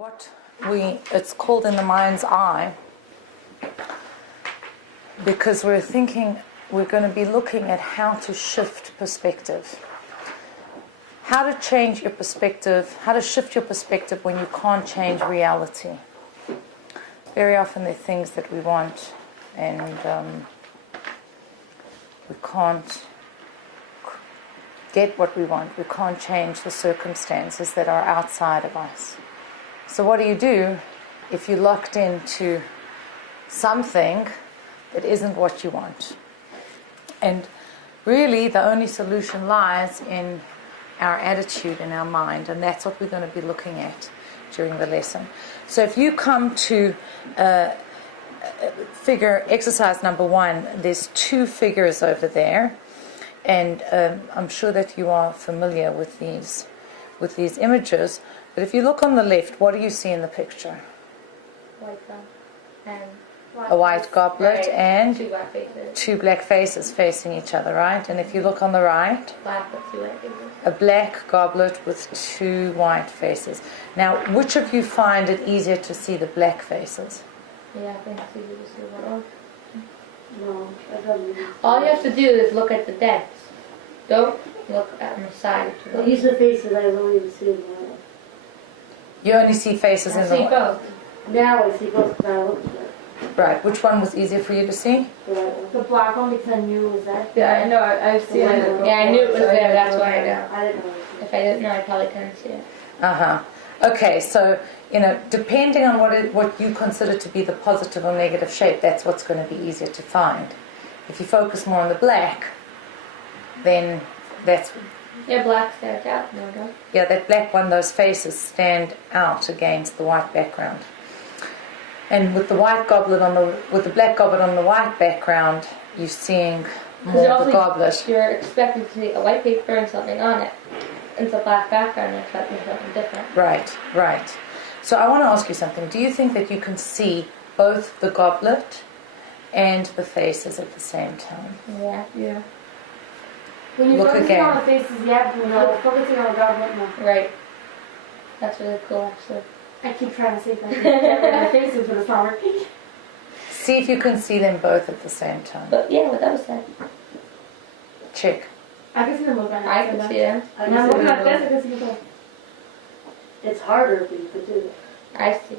It's called in the mind's eye because we're going to be looking at how to shift perspective. How to change your perspective, how to shift your perspective when you can't change reality. Very often there are things that we want and we can't get what we want. We can't change the circumstances that are outside of us. So what do if you're locked into something that isn't what you want? And really the only solution lies in our attitude and our mind, and that's what we're going to be looking at during the lesson. So if you come to figure exercise number 1, there's 2 figures over there, and I'm sure that you are familiar with these images. But if you look on the left, what do you see in the picture? A white goblet and 2 black faces. 2 black faces facing each other, right? And if you look on the right, Black with 2 white faces. a black goblet with 2 white faces. Now, which of you find it easier to see the black faces? Yeah, I think it's easier to see one. No, I don't. All you have to do is look at the depths. Don't look at the side. Well, these are faces I don't even see now. You only see faces I in see the... both. Now I see both because I looked at it. Right, which one was easier for you to see? The black one because I knew it was that. Yeah, I know. I've seen it. Yeah, I knew it was there. That's why I know. I didn't know. If I didn't know, I probably couldn't see it. Uh-huh. Okay, so, depending on what you consider to be the positive or negative shape, that's what's going to be easier to find. If you focus more on the black, then that's... Yeah, black stands out. No, no. Yeah, that black one, those faces stand out against the white background. And with the black goblet on the white background, you're seeing more of the goblet. You're expecting to see a white paper and something on it. It's a black background, you're expecting something different. Right. So I want to ask you something. Do you think that you can see both the goblet and the faces at the same time? Yeah. When you're Look focusing again. on the faces, yeah, when you're focusing on the goblet, no. Right. That's really cool, actually. I keep trying to see if I can get rid of the faces, but it's not working. See if you can see them both at the same time. But yeah, what that was said. Check. I can see them both. I can see them. And I'm looking at this, I can see them both. It's harder if you could do it. I see.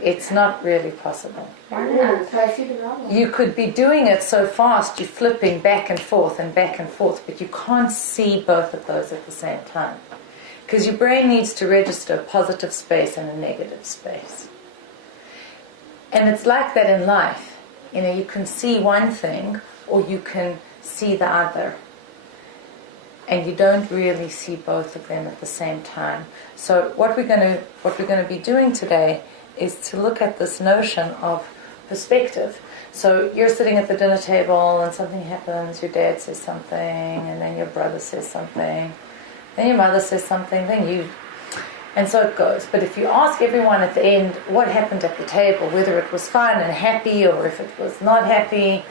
It's not really possible. Why Yeah, not? so I see the wrong one. You could be doing it so fast, you're flipping back and forth, but you can't see both of those at the same time. Because your brain needs to register a positive space and a negative space. And it's like that in life. You can see one thing or you can see the other. And you don't really see both of them at the same time. So what we're going to be doing today is to look at this notion of perspective. So you're sitting at the dinner table and something happens, your dad says something, and then your brother says something, then your mother says something, then you... And so it goes. But if you ask everyone at the end what happened at the table, whether it was fun and happy or if it was not happy,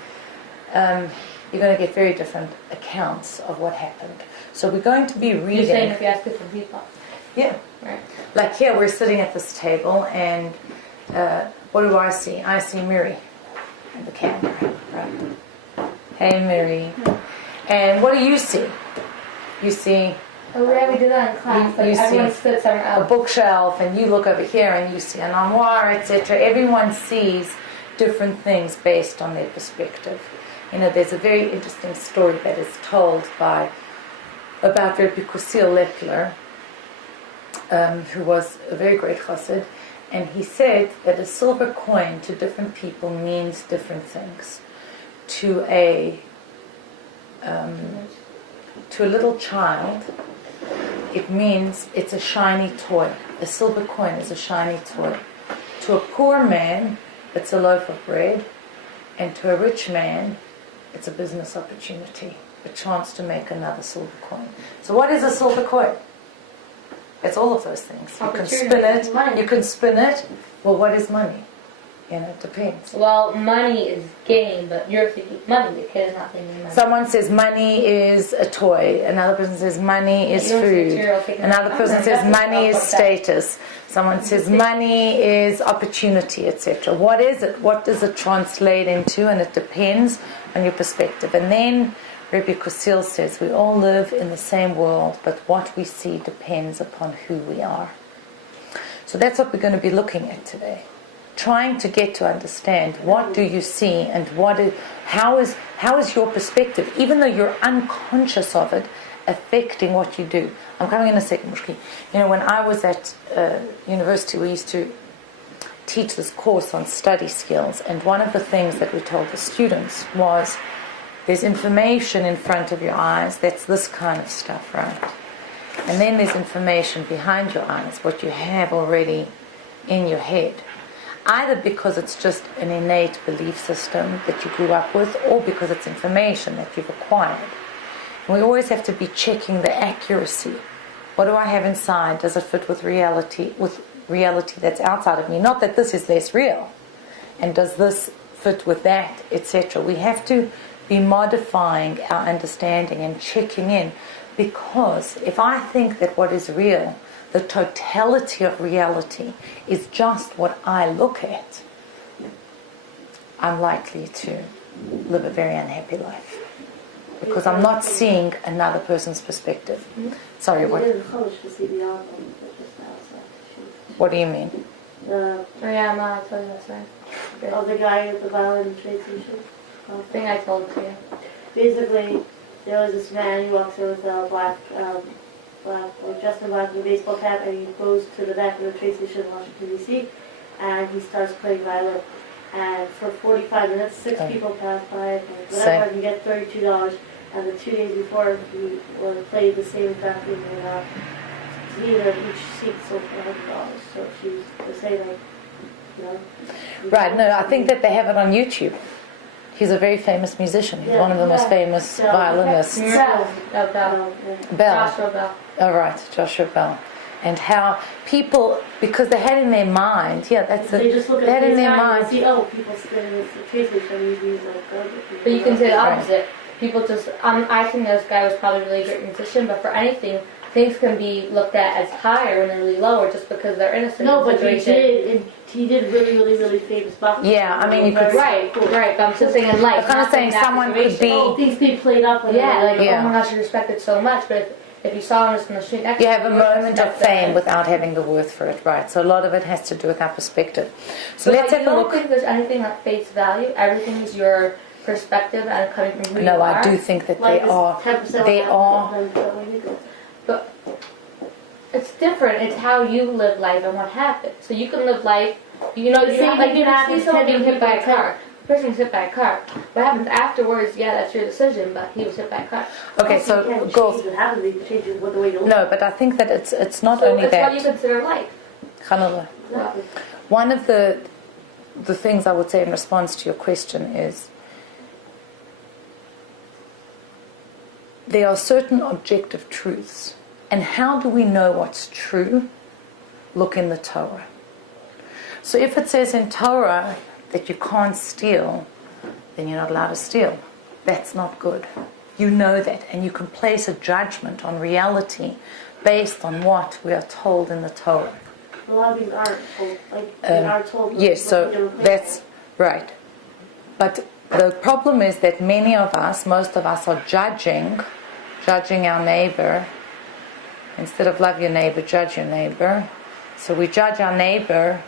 you're going to get very different accounts of what happened. So we're going to be reading... You're saying if you ask different people. Yeah. Right. Like here, we're sitting at this table, and what do I see? I see Miri and the camera. Right. Hey, Miri. And what do you see? You see... Oh, yeah, we did that in class, but everyone stood somewhere a else. bookshelf, and you look over here and you see an armoire, etc. Everyone sees different things based on their perspective. There's a very interesting story that is told about Rabbi Kusil Lepler, who was a very great chassid, and he said that a silver coin to different people means different things. To a little child, it means it's a shiny toy. A silver coin is a shiny toy. To a poor man, it's a loaf of bread. And to a rich man, it's a business opportunity, a chance to make another silver coin. So what is a silver coin? It's all of those things. You can spin it. Money. You can spin it. Well, what is money? It depends. Well, money is gain, but you're thinking money. The kid is not thinking money. Someone says money is a toy. Another person says money is food. Another person says money is status. Someone says money is opportunity, etc. What is it? What does it translate into? And it depends on your perspective. And then Rebbe Kusil says we all live in the same world, but what we see depends upon who we are. So that's what we're going to be looking at today. Trying to get to understand what do you see and how is your perspective, even though you're unconscious of it, affecting what you do. I'm coming in a second, Mushki. When I was at university, we used to teach this course on study skills, and one of the things that we told the students was there's information in front of your eyes, that's this kind of stuff, right? And then there's information behind your eyes, what you have already in your head. Either because it's just an innate belief system that you grew up with, or because it's information that you've acquired. And we always have to be checking the accuracy. What do I have inside? Does it fit with reality that's outside of me? Not that this is less real. And does this fit with that, etc. We have to be modifying our understanding and checking in, because if I think that what is real, the totality of reality, is just what I look at, I'm likely to live a very unhappy life, because I'm not seeing another person's perspective. Sorry, what? What do you mean? Oh yeah, Ma, I told you last night. Oh, the guy with the violin trade station. I think I told it to you. Basically, there was this man, he walks in with a black, dressed in black with a baseball cap, and he goes to the back of the train station in Washington, D.C., and he starts playing violin. And for 45 minutes, 6 people pass by, and whatever, and you get $32. And the 2 days before, he played the same exact thing, and each seat sold for $100. So she was saying, Right, no, I think that they have it on YouTube. He's a very famous musician. He's one of the most famous violinists. Bell. Joshua Bell. Oh, right, Joshua Bell. And how people, because they had in their mind, that's they just look they at had in their and mind. see, people sitting in the train station, these But you can say the opposite. People just, I think this guy was probably a really great musician, but for anything, things can be looked at as higher when they're really lower just because they're innocent. No, but he did really, really, really famous stuff. Yeah, I mean, you could... Right, but I'm just saying in life. I'm kind of saying someone could be... things being played up. Oh my gosh, you respect it so much, but if you saw him just in the street next you have a moment of fame without having the worth for it, right? So a lot of it has to do with our perspective. So let's have a look. I don't think there's anything at face value. Everything is your perspective and coming from who you are. No, I do think that they are. They are. But it's different. It's how you live life and what happens. So you can live life, you see someone being hit by a car. The person was hit by a car. What happens afterwards, that's your decision, but he was hit by a car. Okay, so girls... No, but I think that it's not only that. It's what you consider life. Chanala. One of the things I would say in response to your question is there are certain objective truths. And how do we know what's true? Look in the Torah. So if it says in Torah that you can't steal, then you're not allowed to steal. That's not good. You know that, and you can place a judgment on reality based on what we are told in the Torah. A lot of these aren't told. They are told. Yes, so that's right. But the problem is that most of us are judging our neighbor. Instead of love your neighbor, judge your neighbor. So we judge our neighbor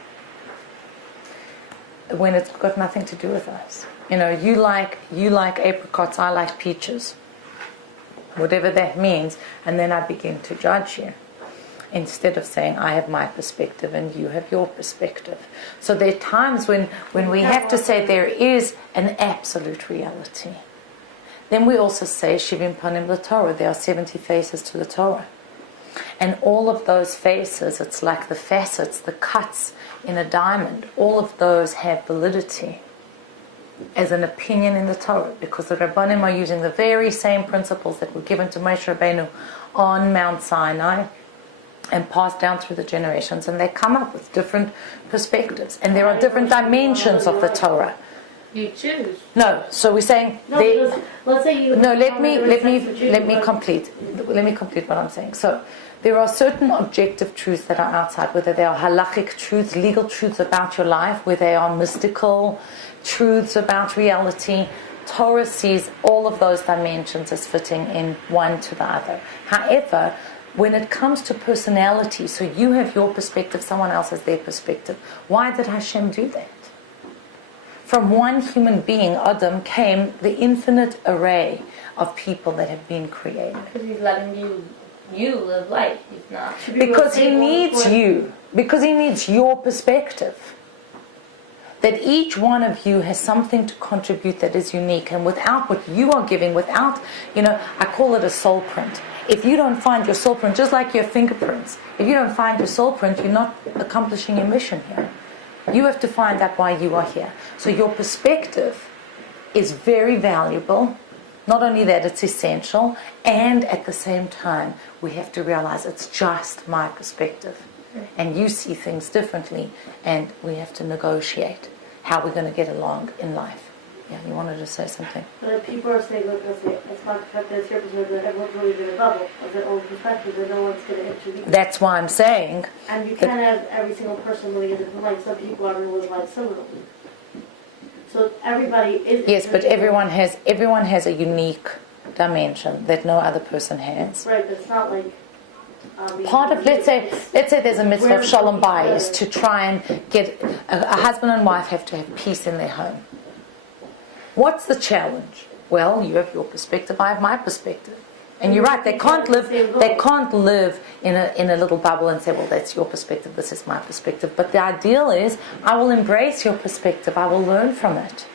when it's got nothing to do with us. You like apricots, I like peaches. Whatever that means, and then I begin to judge you. Instead of saying, I have my perspective and you have your perspective. So there are times when we have to say there is an absolute reality. Then we also say, Shivim Panim LaTorah, there are 70 faces to the Torah. And all of those faces, it's like the facets, the cuts in a diamond, all of those have validity as an opinion in the Torah, because the Rabbanim are using the very same principles that were given to Moshe Rabbeinu on Mount Sinai and passed down through the generations, and they come up with different perspectives, and there are different dimensions of the Torah. You choose. No, so we're saying No, because let's say you. no. Let me but- complete. Let me complete what I'm saying. So there are certain objective truths that are outside, whether they are halachic truths, legal truths about your life, whether they are mystical truths about reality. Torah sees all of those dimensions as fitting in one to the other. However, when it comes to personality, so you have your perspective, someone else has their perspective. Why did Hashem do that? From one human being, Adam, came the infinite array of people that have been created. Because he's letting you live life. He's not. Because he needs you. Because he needs your perspective. That each one of you has something to contribute that is unique. And without what you are giving, without, I call it a soul print. If you don't find your soul print, just like your fingerprints, if you don't find your soul print, you're not accomplishing your mission here. You have to find out why you are here. So your perspective is very valuable. Not only that, it's essential. And at the same time, we have to realize it's just my perspective. And you see things differently. And we have to negotiate how we're going to get along in life. Yeah, you wanted to say something? But people are saying, look, it's not the fact that it's your perspective, that everyone's really in a bubble of their own perspective, and no one's going to intervene. That's why I'm saying. And you can't have every single person living a different life. Some people are going to live life similarly. So everybody is. Yes, but everyone has a unique dimension that no other person has. Right, but it's not like. Part of, let's say there's a mitzvah of shalom bayis to try and get a husband and wife have to have peace in their home. What's the challenge? Well, you have your perspective, I have my perspective. And you're right, they can't live in a little bubble and say, well, that's your perspective, this is my perspective. But the ideal is, I will embrace your perspective, I will learn from it.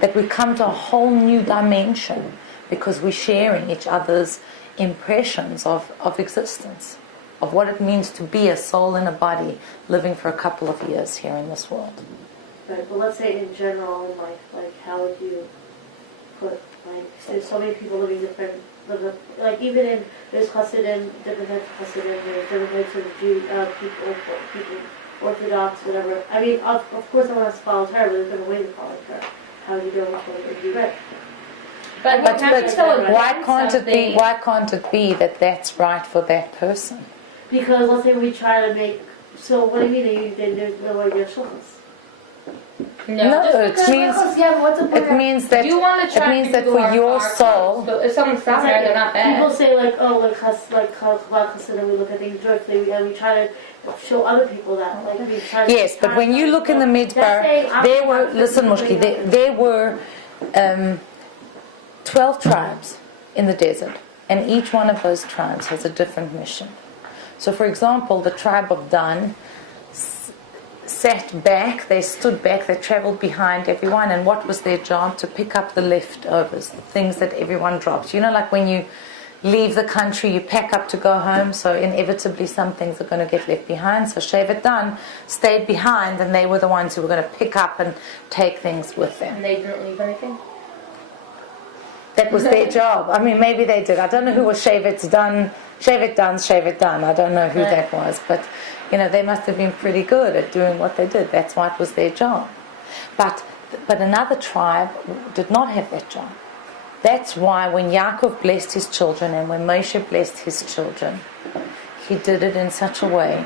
That we come to a whole new dimension because we're sharing each other's impressions of existence, of what it means to be a soul in a body living for a couple of years here in this world. Right, but let's say in general in life, like how would you put, like, there's so many people living different, like even in, there's Hasidim, different types of Hasidim, there's different types of people, Orthodox, whatever. I mean, of course everyone has to follow Torah, but there's different ways of following Torah. How do you know which one would be right? But why can't it be that that's right for that person? Because let's say we try to make, so what do you mean, there's no way you're shulchas? No, it means that you want to try that for your soul. So if someone's down there, they're not bad. People say like, oh, like Chabad Hasidim, we look at things joyfully, and we try to show other people that. Like we try. Yes, but when you look in the Midbar, there were, listen, Mushki, there were 12 tribes in the desert, and each one of those tribes has a different mission. So, for example, the tribe of Dan sat back, they stood back, they traveled behind everyone, and what was their job? To pick up the leftovers, the things that everyone dropped. You know, like when you leave the country, you pack up to go home, so inevitably some things are going to get left behind. So Shevet Dan stayed behind, and they were the ones who were going to pick up and take things with them. And they didn't leave anything? That was their job. I mean, maybe they did. I don't know who was Shevet Dan. I don't know who that was, but they must have been pretty good at doing what they did. That's why it was their job. But another tribe did not have that job. That's why when Yaakov blessed his children and when Moshe blessed his children, he did it in such a way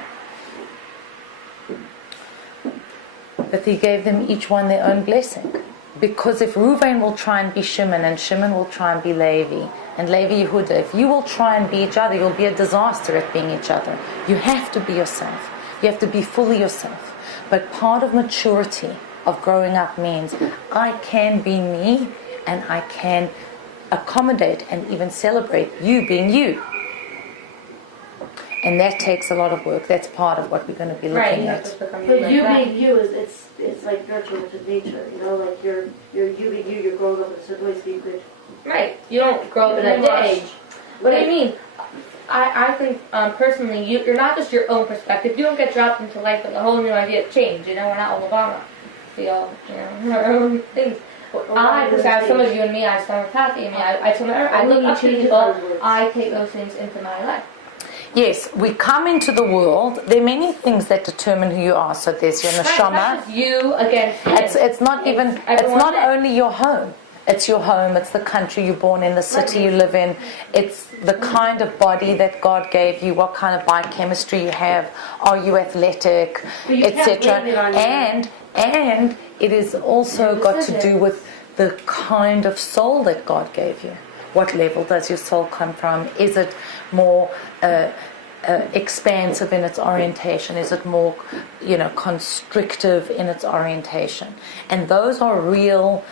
that he gave them each one their own blessing. Because if Reuven will try and be Shimon, and Shimon will try and be Levi, and Levi Yehuda, if you will try and be each other, you'll be a disaster at being each other. You have to be yourself. You have to be fully yourself. But part of maturity, of growing up, means I can be me, and I can accommodate and even celebrate you being you. And that takes a lot of work. That's part of what we're going to be looking at. But you being you it's like nurture, which is nature. Like you're you being you. You're growing up in a certain way, so you could. Right. You don't grow up in a day. What I mean, I think personally, you're not just your own perspective. You don't get dropped into life with a whole new idea of change. We're not Obama. We all, our own things. Because I have some of you and me, I have some of Kathy and me. I look up to people. I take those things into my life. Yes, we come into the world. There are many things that determine who you are. So there's your neshama. That's you against him. It's not even. It's not only your home. It's your home. It's the country you're born in, the city you live in. It's the kind of body that God gave you. What kind of biochemistry you have? Are you athletic, etc. And it is also got to do with the kind of soul that God gave you. What level does your soul come from? Is it more expansive in its orientation? Is it more, constrictive in its orientation? And those are real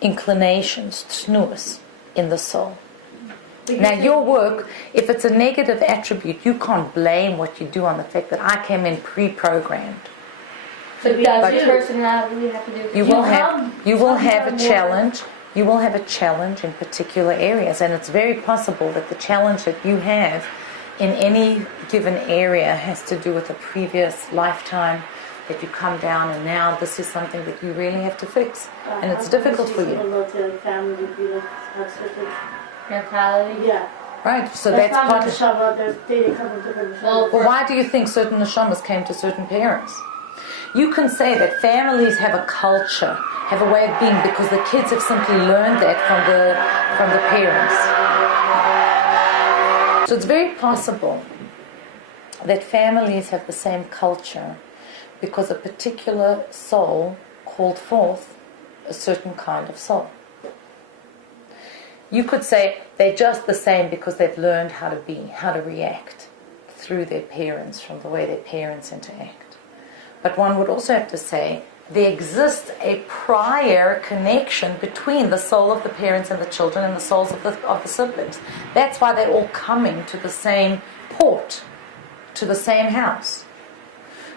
inclinations, tnuas, in the soul. Now, your work, if it's a negative attribute, you can't blame what you do on the fact that I came in pre-programmed. So does your personality have to do with you will have a challenge. You will have a challenge in particular areas, and it's very possible that the challenge that you have in any given area has to do with a previous lifetime that you come down, and now this is something that you really have to fix, and it's difficult for you. Mentality? Yeah. Right, so that's part of... Well, why do you think certain neshamas came to certain parents? You can say that families have a culture, have a way of being, because the kids have simply learned that from the parents. So it's very possible that families have the same culture because a particular soul called forth a certain kind of soul. You could say they're just the same because they've learned how to be, how to react through their parents, from the way their parents interact. But one would also have to say there exists a prior connection between the soul of the parents and the children and the souls of the siblings. That's why they're all coming to the same port, to the same house.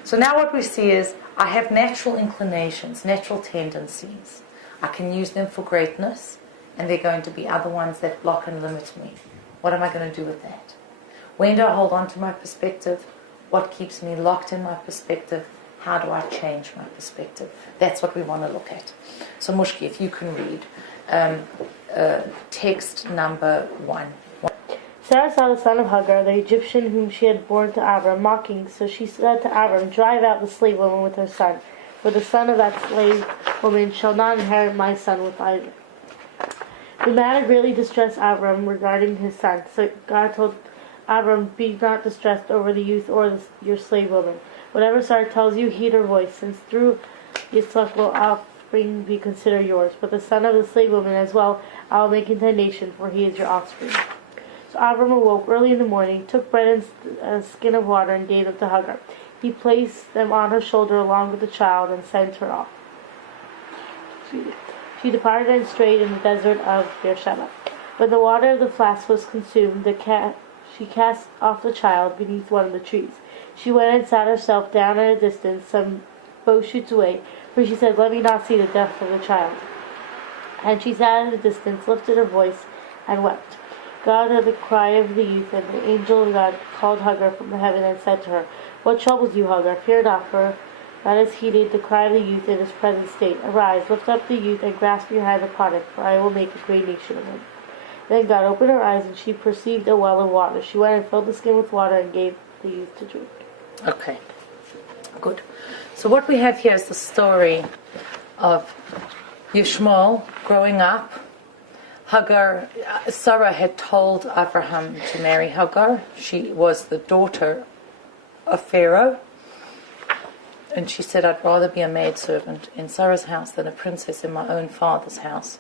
So now what we see is I have natural inclinations, natural tendencies. I can use them for greatness, and there are going to be other ones that block and limit me. What am I going to do with that? When do I hold on to my perspective? What keeps me locked in my perspective? How do I change my perspective? That's what we want to look at. So Mushki, if you can read text number 1. Sarah saw the son of Hagar, the Egyptian whom she had borne to Abram, mocking. So she said to Abram, drive out the slave woman with her son, for the son of that slave woman shall not inherit my son with either. The matter greatly distressed Abram regarding his son. So God told Abram, be not distressed over the youth or your slave woman. Whatever Sarah tells you, heed her voice, since through Yitzchak will offspring be considered yours. But the son of the slave woman as well I will make into a nation, for he is your offspring. So Abram awoke early in the morning, took bread and a skin of water, and gave them to Hagar. He placed them on her shoulder along with the child, and sent her off. She departed and strayed in the desert of Beersheba. When the water of the flask was consumed, she cast off the child beneath one of the trees. She went and sat herself down at a distance, some bow shoots away, for she said, let me not see the death of the child. And she sat at a distance, lifted her voice, and wept. God heard the cry of the youth, and the angel of God called Hagar from heaven and said to her, what troubles you, Hagar? Fear not, for God has heeded the cry of the youth in his present state. Arise, lift up the youth, and grasp your hand upon it, for I will make a great nation of him. Then God opened her eyes, and she perceived a well of water. She went and filled the skin with water, and gave the youth to drink. Okay, good. So what we have here is the story of Yishmael growing up. Hagar, Sarah had told Abraham to marry Hagar. She was the daughter of Pharaoh. And she said, I'd rather be a maidservant in Sarah's house than a princess in my own father's house.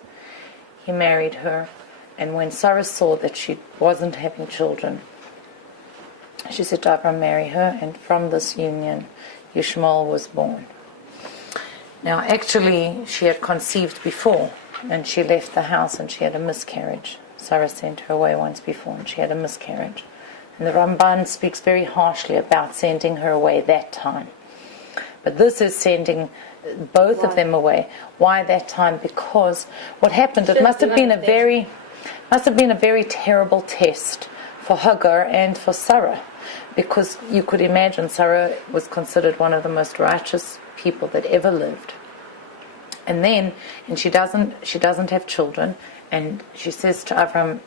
He married her. And when Sarah saw that she wasn't having children, she said to Abraham, marry her. And from this union, Yishmael was born. Now, actually, she had conceived before. And she left the house and she had a miscarriage. Sarah sent her away once before and she had a miscarriage. And the Ramban speaks very harshly about sending her away that time. But this is sending both of them away. Why that time? Because what happened, it must have been a very terrible test for Hagar and for Sarah. Because you could imagine Sarah was considered one of the most righteous people that ever lived. And she doesn't have children, and she says to Avram,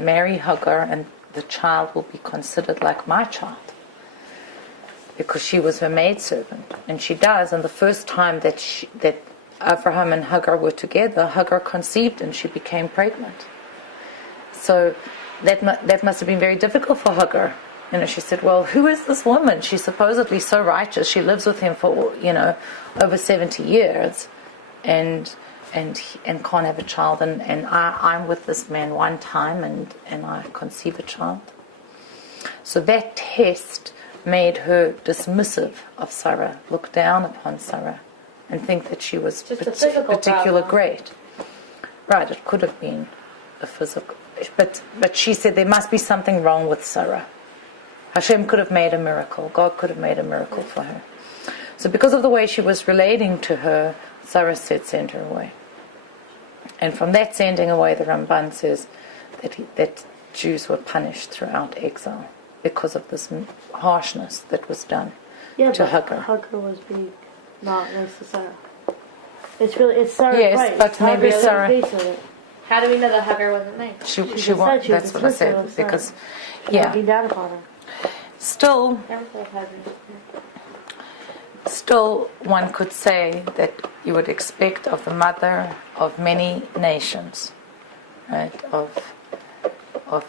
marry Hagar, and the child will be considered like my child, because she was her maidservant. And she does, and the first time that Abraham and Hagar were together, Hagar conceived and she became pregnant. So that must have been very difficult for Hagar. She said, well, who is this woman? She's supposedly so righteous. She lives with him for, over 70 years and can't have a child. And I'm with this man one time and I conceive a child. So that test made her dismissive of Sarah, look down upon Sarah, and think that she was particular great. Right, it could have been a physical. But she said there must be something wrong with Sarah. Hashem could have made a miracle. God could have made a miracle for her. So because of the way she was relating to her, Sarah said, send her away. And from that sending away, the Ramban says that Jews were punished throughout exile because of this harshness that was done to Hagar. Hagar was being not nice to Sarah. It's Sarah's yes, right. but maybe Sarah. How do we know that Hagar wasn't nice? She won't. That's what I said. Because, yeah. Down upon her. Still, one could say that you would expect of the mother of many nations, right? Of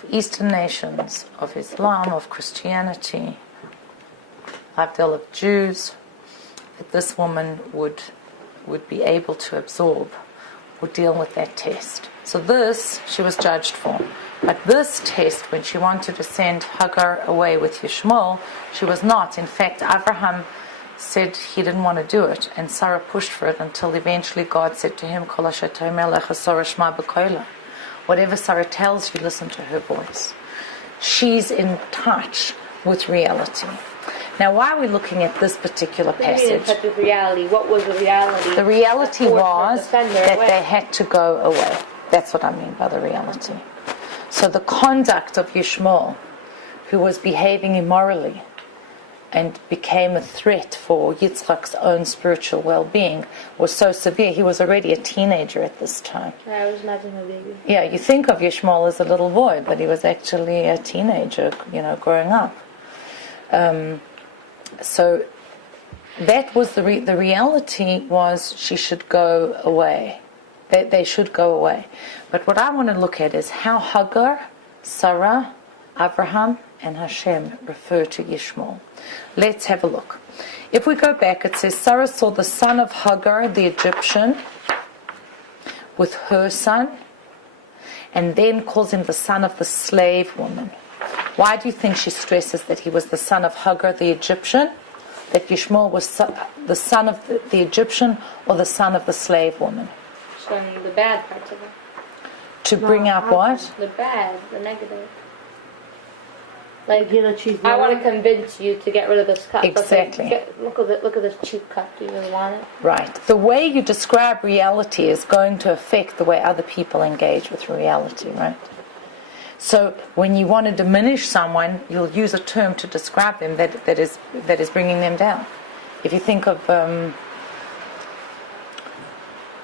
Eastern nations, of Islam, of Christianity, of Jews, that this woman would be able to absorb or deal with that test. So this she was judged for. But this test, when she wanted to send Hagar away with Yishmael, she was not. In fact, Abraham said he didn't want to do it, and Sarah pushed for it until eventually God said to him, whatever Sarah tells you, listen to her voice. She's in touch with reality. Now, why are we looking at this particular passage? In touch with reality. What was the reality? The reality was that they had to go away. That's what I mean by the reality. So the conduct of Yishmael, who was behaving immorally and became a threat for Yitzchak's own spiritual well-being, was so severe. He was already a teenager at this time. I was imagining a baby. Yeah, you think of Yishmael as a little boy, but he was actually a teenager, growing up. So that was the reality was she should go away. They should go away. But what I want to look at is how Hagar, Sarah, Abraham, and Hashem refer to Yishmael. Let's have a look. If we go back, it says Sarah saw the son of Hagar, the Egyptian, with her son, and then calls him the son of the slave woman. Why do you think she stresses that he was the son of Hagar, the Egyptian? That Yishmael was the son of the Egyptian or the son of the slave woman? Showing the bad parts of it. To bring out what? The bad, the negative. Like, she's I want to convince you to get rid of this cup. Exactly. Look at this cheap cup. Do you really want it? Right. The way you describe reality is going to affect the way other people engage with reality, right? So when you want to diminish someone, you'll use a term to describe them that is bringing them down. If you think of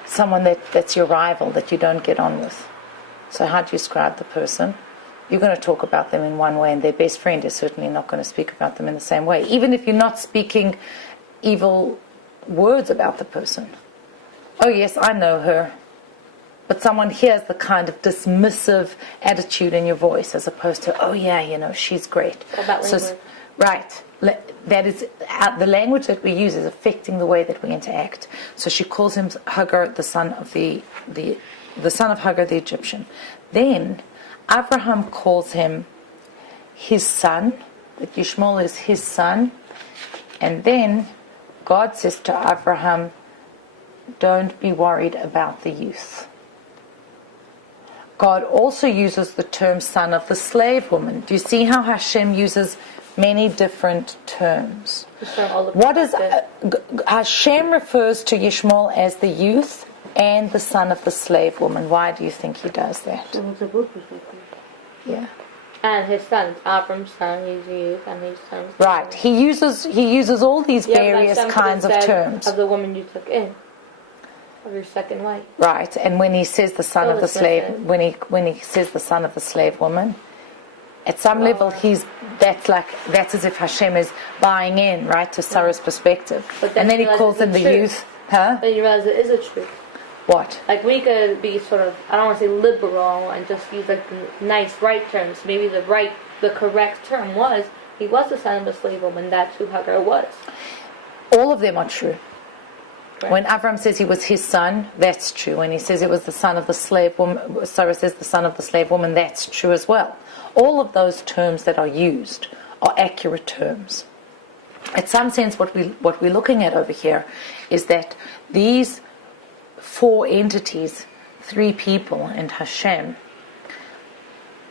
someone that's your rival that you don't get on with, so how do you describe the person? You're going to talk about them in one way, and their best friend is certainly not going to speak about them in the same way, even if you're not speaking evil words about the person. Oh yes, I know her. But someone hears the kind of dismissive attitude in your voice as opposed to, oh yeah, she's great. About language. Right. That is the language that we use is affecting the way that we interact. So she calls him Hagar, the son of the son of Hagar the Egyptian. Then Abraham calls him his son, that Yishmael is his son. And then God says to Abraham, don't be worried about the youth. God also uses the term son of the slave woman. Do you see how Hashem uses many different terms? What is Hashem refers to Yishmael as the youth and the son of the slave woman. Why do you think he does that? Yeah. And his sons, Abram's son, he's youth, and his sons. Right. He uses all these various kinds of terms. Of the woman you took in. Of your second wife. Right, and when he says the son of the slave, when he says the son of the slave woman, At some level, that's as if Hashem is buying in, right, to Sarah's perspective. But then And then he you calls realize him it's the true. youth. Huh? Then you realize it is a truth. What? Like we could be sort of, I don't want to say liberal and just use like the nice right terms. Maybe the correct term was, he was the son of a slave woman. That's who Hagar was. All of them are true. Right. When Avram says he was his son, that's true. When he says it was the son of the slave woman, Sarah says the son of the slave woman, that's true as well. All of those terms that are used are accurate terms. In some sense, what we're looking at over here is that these four entities, three people and Hashem,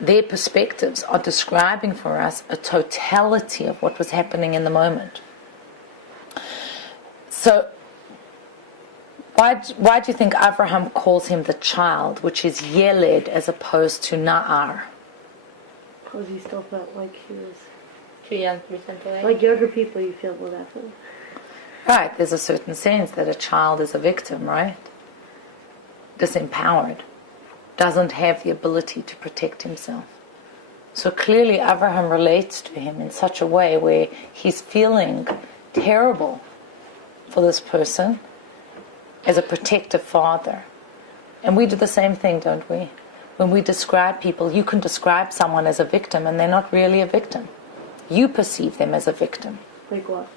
their perspectives are describing for us a totality of what was happening in the moment. So, why do you think Abraham calls him the child, which is Yeled as opposed to Na'ar? Because he still felt like he was... Too young to be sent away. Like younger people, you feel more that way. Right, there's a certain sense that a child is a victim, right? Disempowered, doesn't have the ability to protect himself. So clearly Abraham relates to him in such a way where he's feeling terrible for this person as a protective father. And we do the same thing, don't we? When we describe people, you can describe someone as a victim and they're not really a victim. You perceive them as a victim. Like what?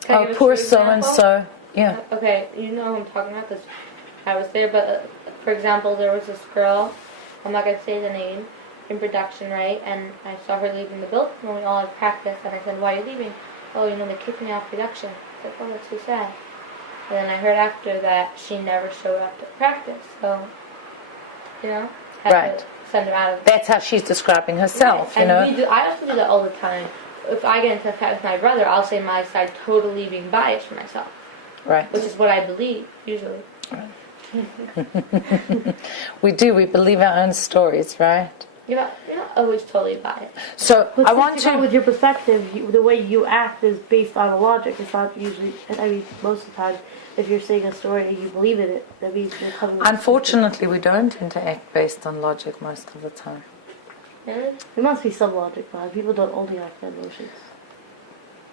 Can I Oh, give a poor true so-and-so. Yeah. Okay, you know who I'm talking about because I was there, but for example, there was this girl, I'm not going to say the name, in production, right? And I saw her leaving the building when we all had practice, and I said, why are you leaving? Oh, they kicked me off production. I said, oh, that's so sad. And then I heard after that she never showed up to practice, so, had Right. to send her out of That's how she's describing herself, you know. I also do that all the time. If I get into a fight with my brother, I'll say my side totally being biased for myself. Right. Which is what I believe, usually. We believe our own stories, right? You're not always totally biased. So But I want with to... your perspective, the way you act is based on a logic. It's not usually, most of the time, if you're saying a story and you believe in it, that means you're coming with... Unfortunately, we don't interact based on logic most of the time. Really? There must be some logic behind it. People don't only act on emotions.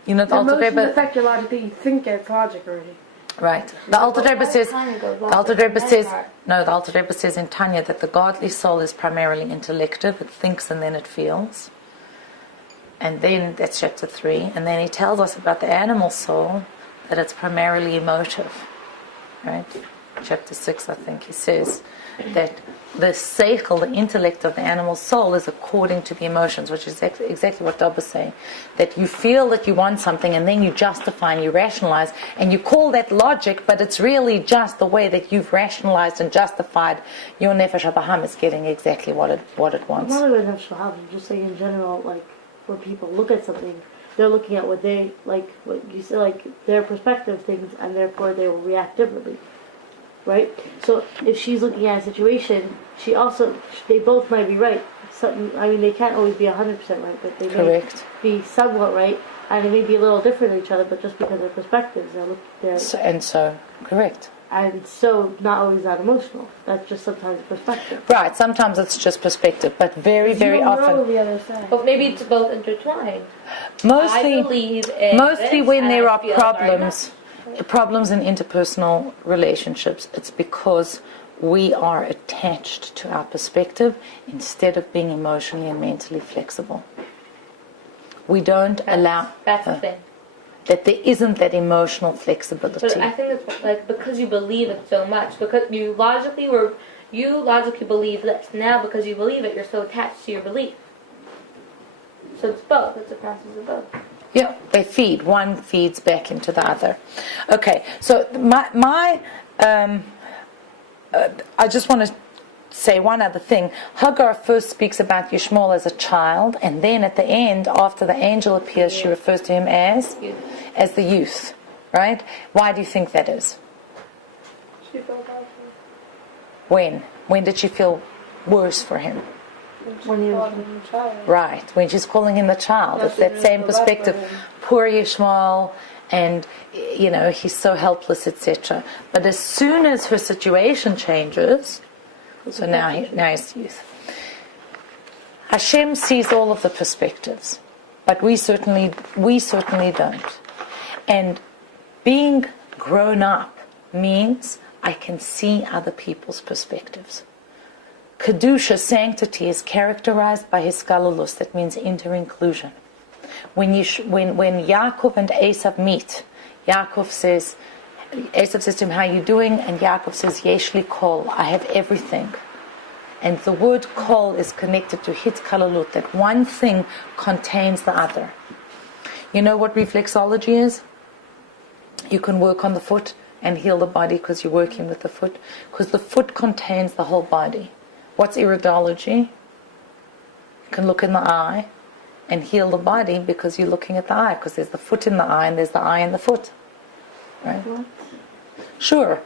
You know, the Alter Emotions Rebbe... affect your logic that you think it's logic already. Right. The Alter Rebbe says... The The Alter Rebbe says in Tanya that the godly soul is primarily intellective. It thinks and then it feels. And then, that's chapter 3. And then he tells us about the animal soul, that it's primarily emotive. Right? Chapter 6, I think, he says that the seichel, the intellect of the animal soul, is according to the emotions, which is exactly what Dob is saying. That you feel that you want something and then you justify and you rationalize and you call that logic, but it's really just the way that you've rationalized and justified your nefesh habaham is getting exactly what it wants. Not even Nefesh Shahab, just saying in general, like, when people look at something, they're looking at what they, like, what you say, like, their perspective of things, and therefore they will react differently. Right? So if she's looking at a situation, they both might be right. They can't always be 100% right, but they may be somewhat right, and they may be a little different than each other, but just because of their perspectives, Correct. And so not always that emotional. That's just sometimes perspective. Right, sometimes it's just perspective, but very, very often... The other side. But maybe it's both intertwined. Mostly when there are problems in interpersonal relationships, it's because we are attached to our perspective instead of being emotionally and mentally flexible. We don't allow... That's the thing. That there isn't that emotional flexibility. But I think it's like because you believe it so much, because you logically believe this. Now because you believe it, you're so attached to your belief. So it's both. It's a process of both. Yeah, they feed. One feeds back into the other. Okay, so I just want to say one other thing. Hagar first speaks about Yishmael as a child, and then at the end, after the angel appears, she refers to him as the youth. Right? Why do you think that is? She felt bad for When? When did she feel worse for him? When you child. Right, when she's calling him the child. It's that same perspective. Poor Yishmael, and he's so helpless, etc. But as soon as her situation changes, so now he's youth. Hashem sees all of the perspectives, but we certainly don't. And being grown up means I can see other people's perspectives. Kedusha, sanctity, is characterized by hiskalulus, that means inter-inclusion. When Yaakov and Esav meet, Esav says to him, how are you doing? And Yaakov says, Yesh li kol, I have everything. And the word kol is connected to hitkalalut, that one thing contains the other. You know what reflexology is? You can work on the foot and heal the body because you're working with the foot, because the foot contains the whole body. What's iridology? You can look in the eye and heal the body because you're looking at the eye, because there's the foot in the eye and there's the eye in the foot. Right? What? Sure.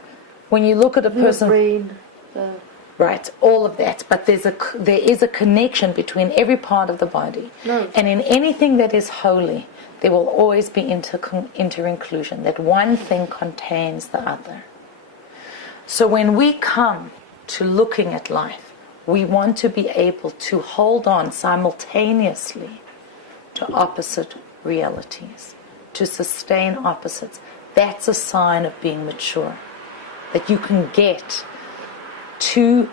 When you look at a person... The brain, the... Right, all of that. But there is a connection between every part of the body. No. And in anything that is holy, there will always be inter-inclusion, that one thing contains the other. So when we come to looking at life, we want to be able to hold on simultaneously to opposite realities, to sustain opposites. That's a sign of being mature, that you can get two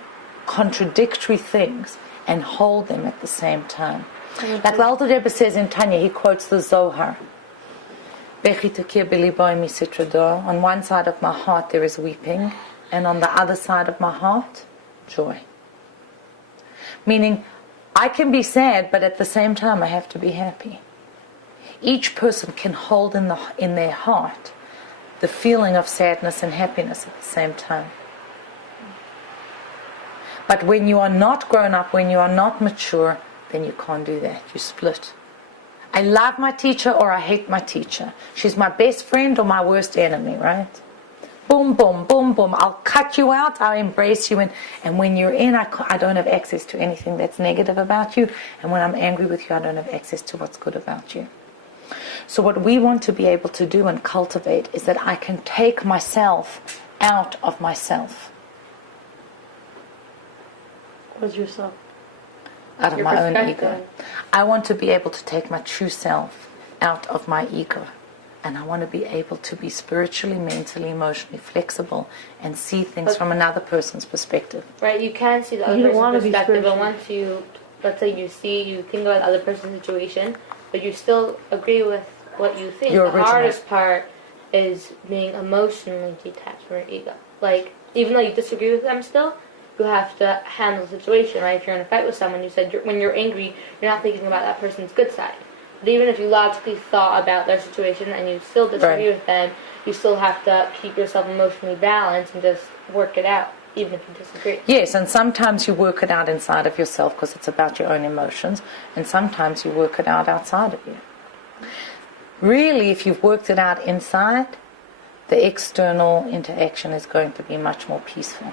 contradictory things and hold them at the same time. Like the Alter Rebbe says in Tanya, he quotes the Zohar. On one side of my heart there is weeping, and on the other side of my heart, joy. Meaning, I can be sad, but at the same time I have to be happy. Each person can hold in their heart the feeling of sadness and happiness at the same time. But when you are not grown up, when you are not mature, then you can't do that. You split. I love my teacher or I hate my teacher. She's my best friend or my worst enemy, right? Boom, boom, boom, boom. I'll cut you out, I'll embrace you. And when you're in, I don't have access to anything that's negative about you. And when I'm angry with you, I don't have access to what's good about you. So what we want to be able to do and cultivate is that I can take myself out of myself. What's yourself? Out of Your my own perspective. ego. I want to be able to take my true self out of my ego. And I want to be able to be spiritually, mentally, emotionally flexible and see things from another person's perspective. Right, you can see the You other wanna person's be perspective, but spiritual. once you, let's say you think about the other person's situation, but you still agree with what you think. Your The original. hardest part is being emotionally detached from your ego. Like, even though you disagree with them still, you have to handle the situation, right? If you're in a fight with someone, you said when you're angry, you're not thinking about that person's good side. But even if you logically thought about their situation and you still disagree Right. with them, you still have to keep yourself emotionally balanced and just work it out, even if you disagree. Yes, and sometimes you work it out inside of yourself because it's about your own emotions, and sometimes you work it out outside of you. Really, if you've worked it out inside, the external interaction is going to be much more peaceful.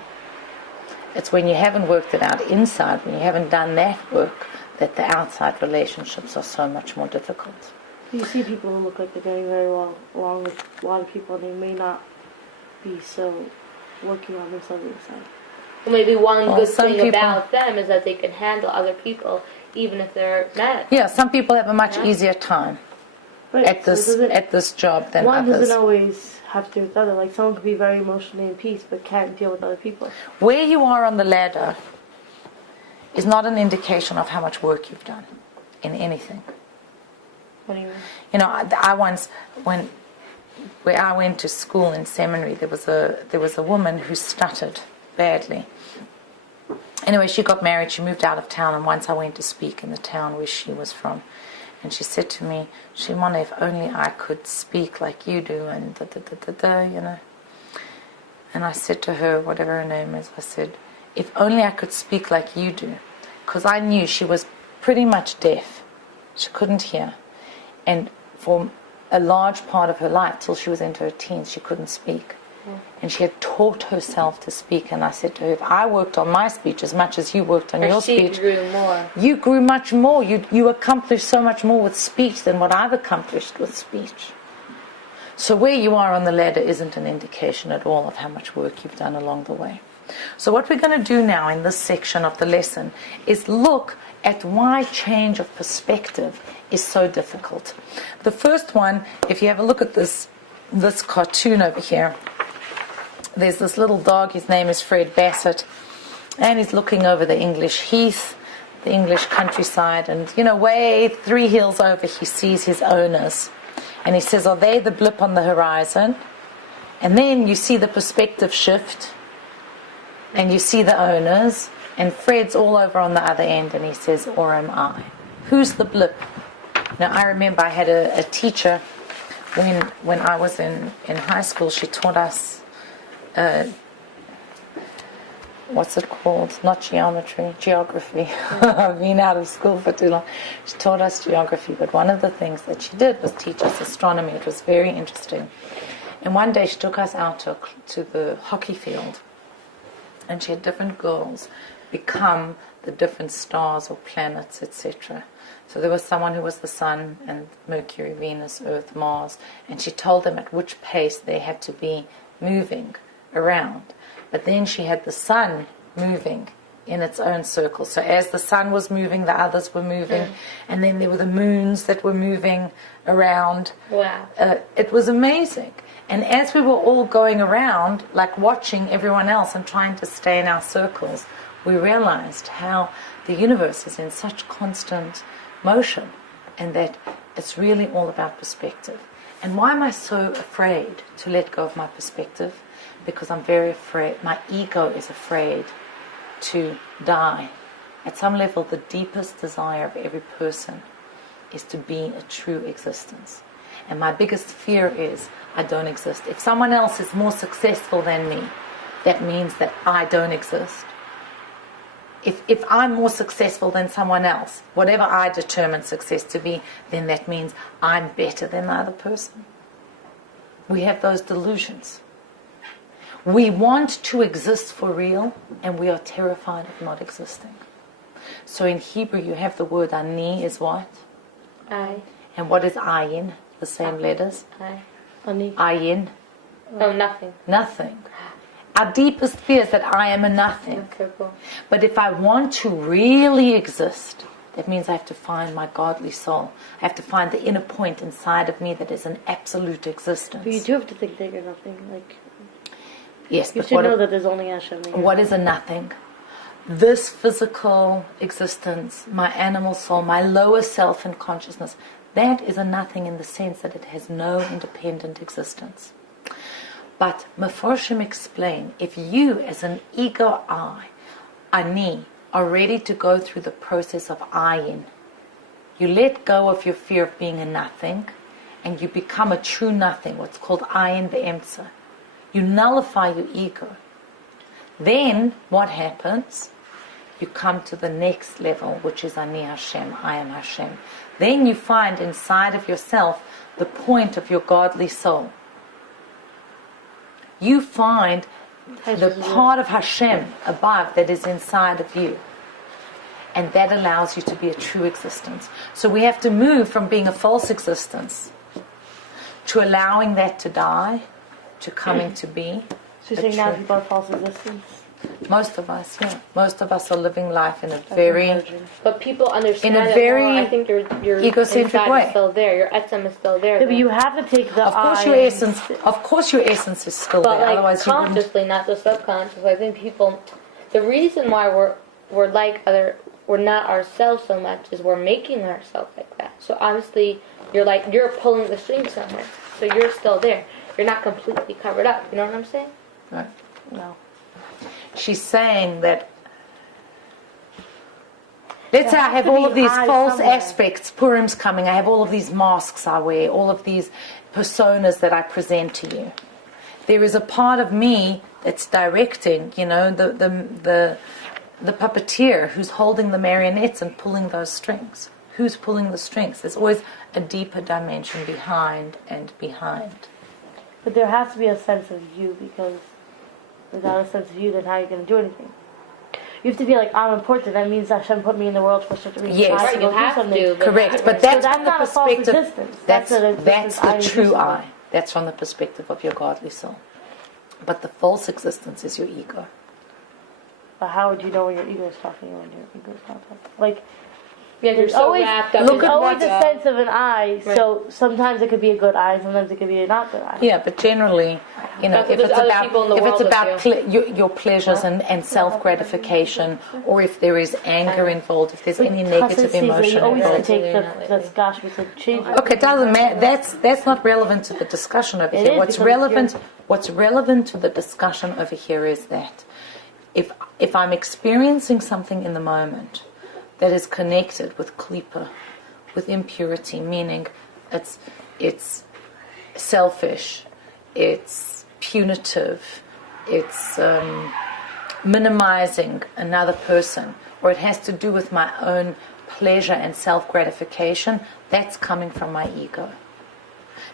It's when you haven't worked it out inside, when you haven't done that work, that the outside relationships are so much more difficult. You see people who look like they're getting very well along with a lot of people, and they may not be so working on themselves inside. Well, maybe one Well, good some thing people- about them is that they can handle other people, even if they're mad. Yeah, some people have a much Yeah. easier time Right, at so this doesn't- job than one others. doesn't always have to do with the other. Like, someone could be very emotionally in peace, but can't deal with other people. Where you are on the ladder is not an indication of how much work you've done in anything. What do you mean? You know, I once, where I went to school in seminary, there was a woman who stuttered badly. Anyway, she got married, she moved out of town, and once I went to speak in the town where she was from, and she said to me, Shimona, if only I could speak like you do, and you know. And I said to her, whatever her name is, I said, if only I could speak like you do. Because I knew she was pretty much deaf. She couldn't hear. And for a large part of her life, till she was into her teens, she couldn't speak. And she had taught herself to speak. And I said to her, if I worked on my speech as much as you worked on your She speech, grew more. you grew much more. You accomplished so much more with speech than what I've accomplished with speech. So where you are on the ladder isn't an indication at all of how much work you've done along the way. So what we're going to do now in this section of the lesson is look at why change of perspective is so difficult. The first one, if you have a look at this cartoon over here, there's this little dog, his name is Fred Bassett, and he's looking over the English heath, the English countryside, and way 3 hills over he sees his owners, and he says, are they the blip on the horizon? And then you see the perspective shift, and you see the owners, and Fred's all over on the other end, and he says, or am I? Who's the blip? Now, I remember I had a teacher when I was in high school. She taught us, what's it called? Not geometry, geography. I've been out of school for too long. She taught us geography, but one of the things that she did was teach us astronomy. It was very interesting. And one day she took us out to the hockey field, and she had different girls become the different stars or planets, etc. So there was someone who was the Sun and Mercury, Venus, Earth, Mars, and she told them at which pace they had to be moving around. But then she had the Sun moving in its own circle. So as the Sun was moving, the others were moving, and then there were the moons that were moving around. Wow. It was amazing. And as we were all going around, like watching everyone else and trying to stay in our circles, we realized how the universe is in such constant motion, and that it's really all about perspective. And why am I so afraid to let go of my perspective? Because I'm very afraid, my ego is afraid to die. At some level, the deepest desire of every person is to be a true existence. And my biggest fear is I don't exist. If someone else is more successful than me, that means that I don't exist. If I'm more successful than someone else, whatever I determine success to be, then that means I'm better than the other person. We have those delusions. We want to exist for real, and we are terrified of not existing. So in Hebrew you have the word ani is what? I. And what is ayin? The same letters? I. Ani. Ayin? Oh, nothing. Nothing. Our deepest fear is that I am a nothing. That's so cool. But if I want to really exist, that means I have to find my godly soul. I have to find the inner point inside of me that is an absolute existence. But you do have to think that you're nothing. Yes, You but should know that there's only Hashem. what is a nothing? This physical existence, my animal soul, my lower self and consciousness, that is a nothing in the sense that it has no independent existence. But Meforshim explain, if you as an ego I, ani, are ready to go through the process of ayin, you let go of your fear of being a nothing, and you become a true nothing, what's called ayin be'emtza. You nullify your ego. Then what happens? You come to the next level, which is Ani Hashem, I am Hashem. Then you find inside of yourself the point of your godly soul. You find the part of Hashem above that is inside of you. And that allows you to be a true existence. So we have to move from being a false existence to allowing that to die, to coming to be. So you're saying now people are false existence? Most of us, yeah. Most of us are living life in a very... But people understand in a it very more. I think your egocentric inside way. is still there. Your etzem is still there. Yeah, but you have to take the Of course your essence is still But there. like Otherwise you wouldn't... consciously, not the subconscious. I think people, the reason why we're like we're not ourselves so much is we're making ourselves like that. So honestly, you're pulling the strings somewhere. So you're still there. You're not completely covered up. You know what I'm saying? Right. No. She's saying that, let's say I have all of these false aspects, Purim's coming, I have all of these masks I wear, all of these personas that I present to you. There is a part of me that's directing, the puppeteer who's holding the marionettes and pulling those strings. Who's pulling the strings? There's always a deeper dimension behind and behind. But there has to be a sense of you, because without a sense of you, then how are you going to do anything? You have to be like, I'm important. That means Hashem put me in the world for such a reason. Yes, I you have to. Correct, but that's So from the not a false perspective. existence. That's an existence the I true exist I. That's from the perspective of your godly soul. But the false existence is your ego. But how would you know when your ego is talking or when your ego is not talking? Like, Yeah, you're there's so always, wrapped up. there's in always what's a sense of an I, so sometimes it could be a good I, sometimes it could be a not good I. Yeah, but generally, you know, That's if what it's there's other about people in the world that your pleasures and self gratification, or if there is anger involved, if there's any negative emotion You always involved. take the gosh, we could change it. Okay, it doesn't matter. That's not relevant to the discussion over It here. is, What's relevant to the discussion over here is that if I'm experiencing something in the moment that is connected with klipa, with impurity, meaning it's selfish, it's punitive, it's minimizing another person, or it has to do with my own pleasure and self-gratification, that's coming from my ego.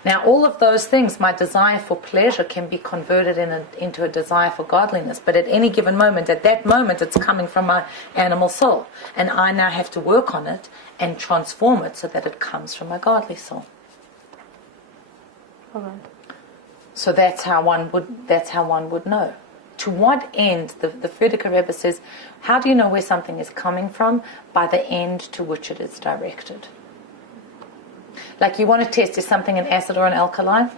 Now, all of those things, my desire for pleasure can be converted into a desire for godliness, but at any given moment, at that moment, it's coming from my animal soul. And I now have to work on it and transform it so that it comes from my godly soul. Okay. So that's how one would know. To what end, the Frierdiker Rebbe says, how do you know where something is coming from? By the end to which it is directed. Like you want to test, is something an acid or an alkaline?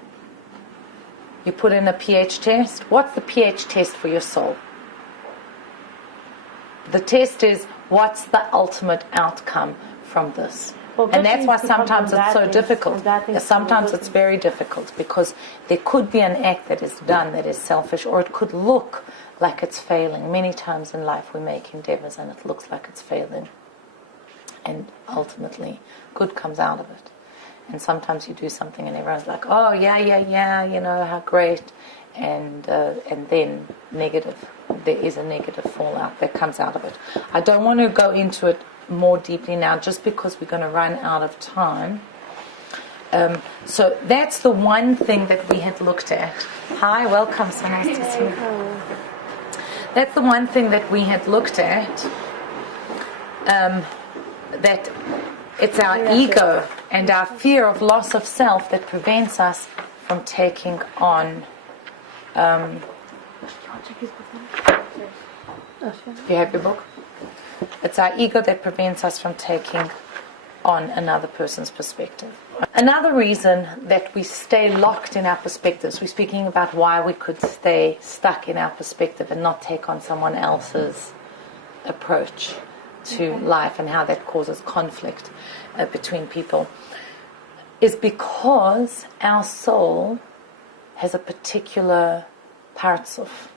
You put in a pH test. What's the pH test for your soul? The test is, what's the ultimate outcome from this? Well, and that's why good things can come sometimes from it's bad so things, difficult. and bad things Yeah, come from sometimes good it's things. very difficult because there could be an act that is done that is selfish, or it could look like it's failing. Many times in life we make endeavors and it looks like it's failing. And ultimately, good comes out of it. And sometimes you do something and everyone's like, oh, yeah, you know, how great. And then negative. There is a negative fallout that comes out of it. I don't want to go into it more deeply now just because we're going to run out of time. So that's the one thing that we had looked at. Hi, welcome. So nice to see you. That's the one thing that we had looked at. That it's our ego and our fear of loss of self that prevents us from taking on. You have your book? It's our ego that prevents us from taking on another person's perspective. Another reason that we stay locked in our perspectives, we're speaking about why we could stay stuck in our perspective and not take on someone else's approach to life and how that causes conflict between people, is because our soul has a particular parts of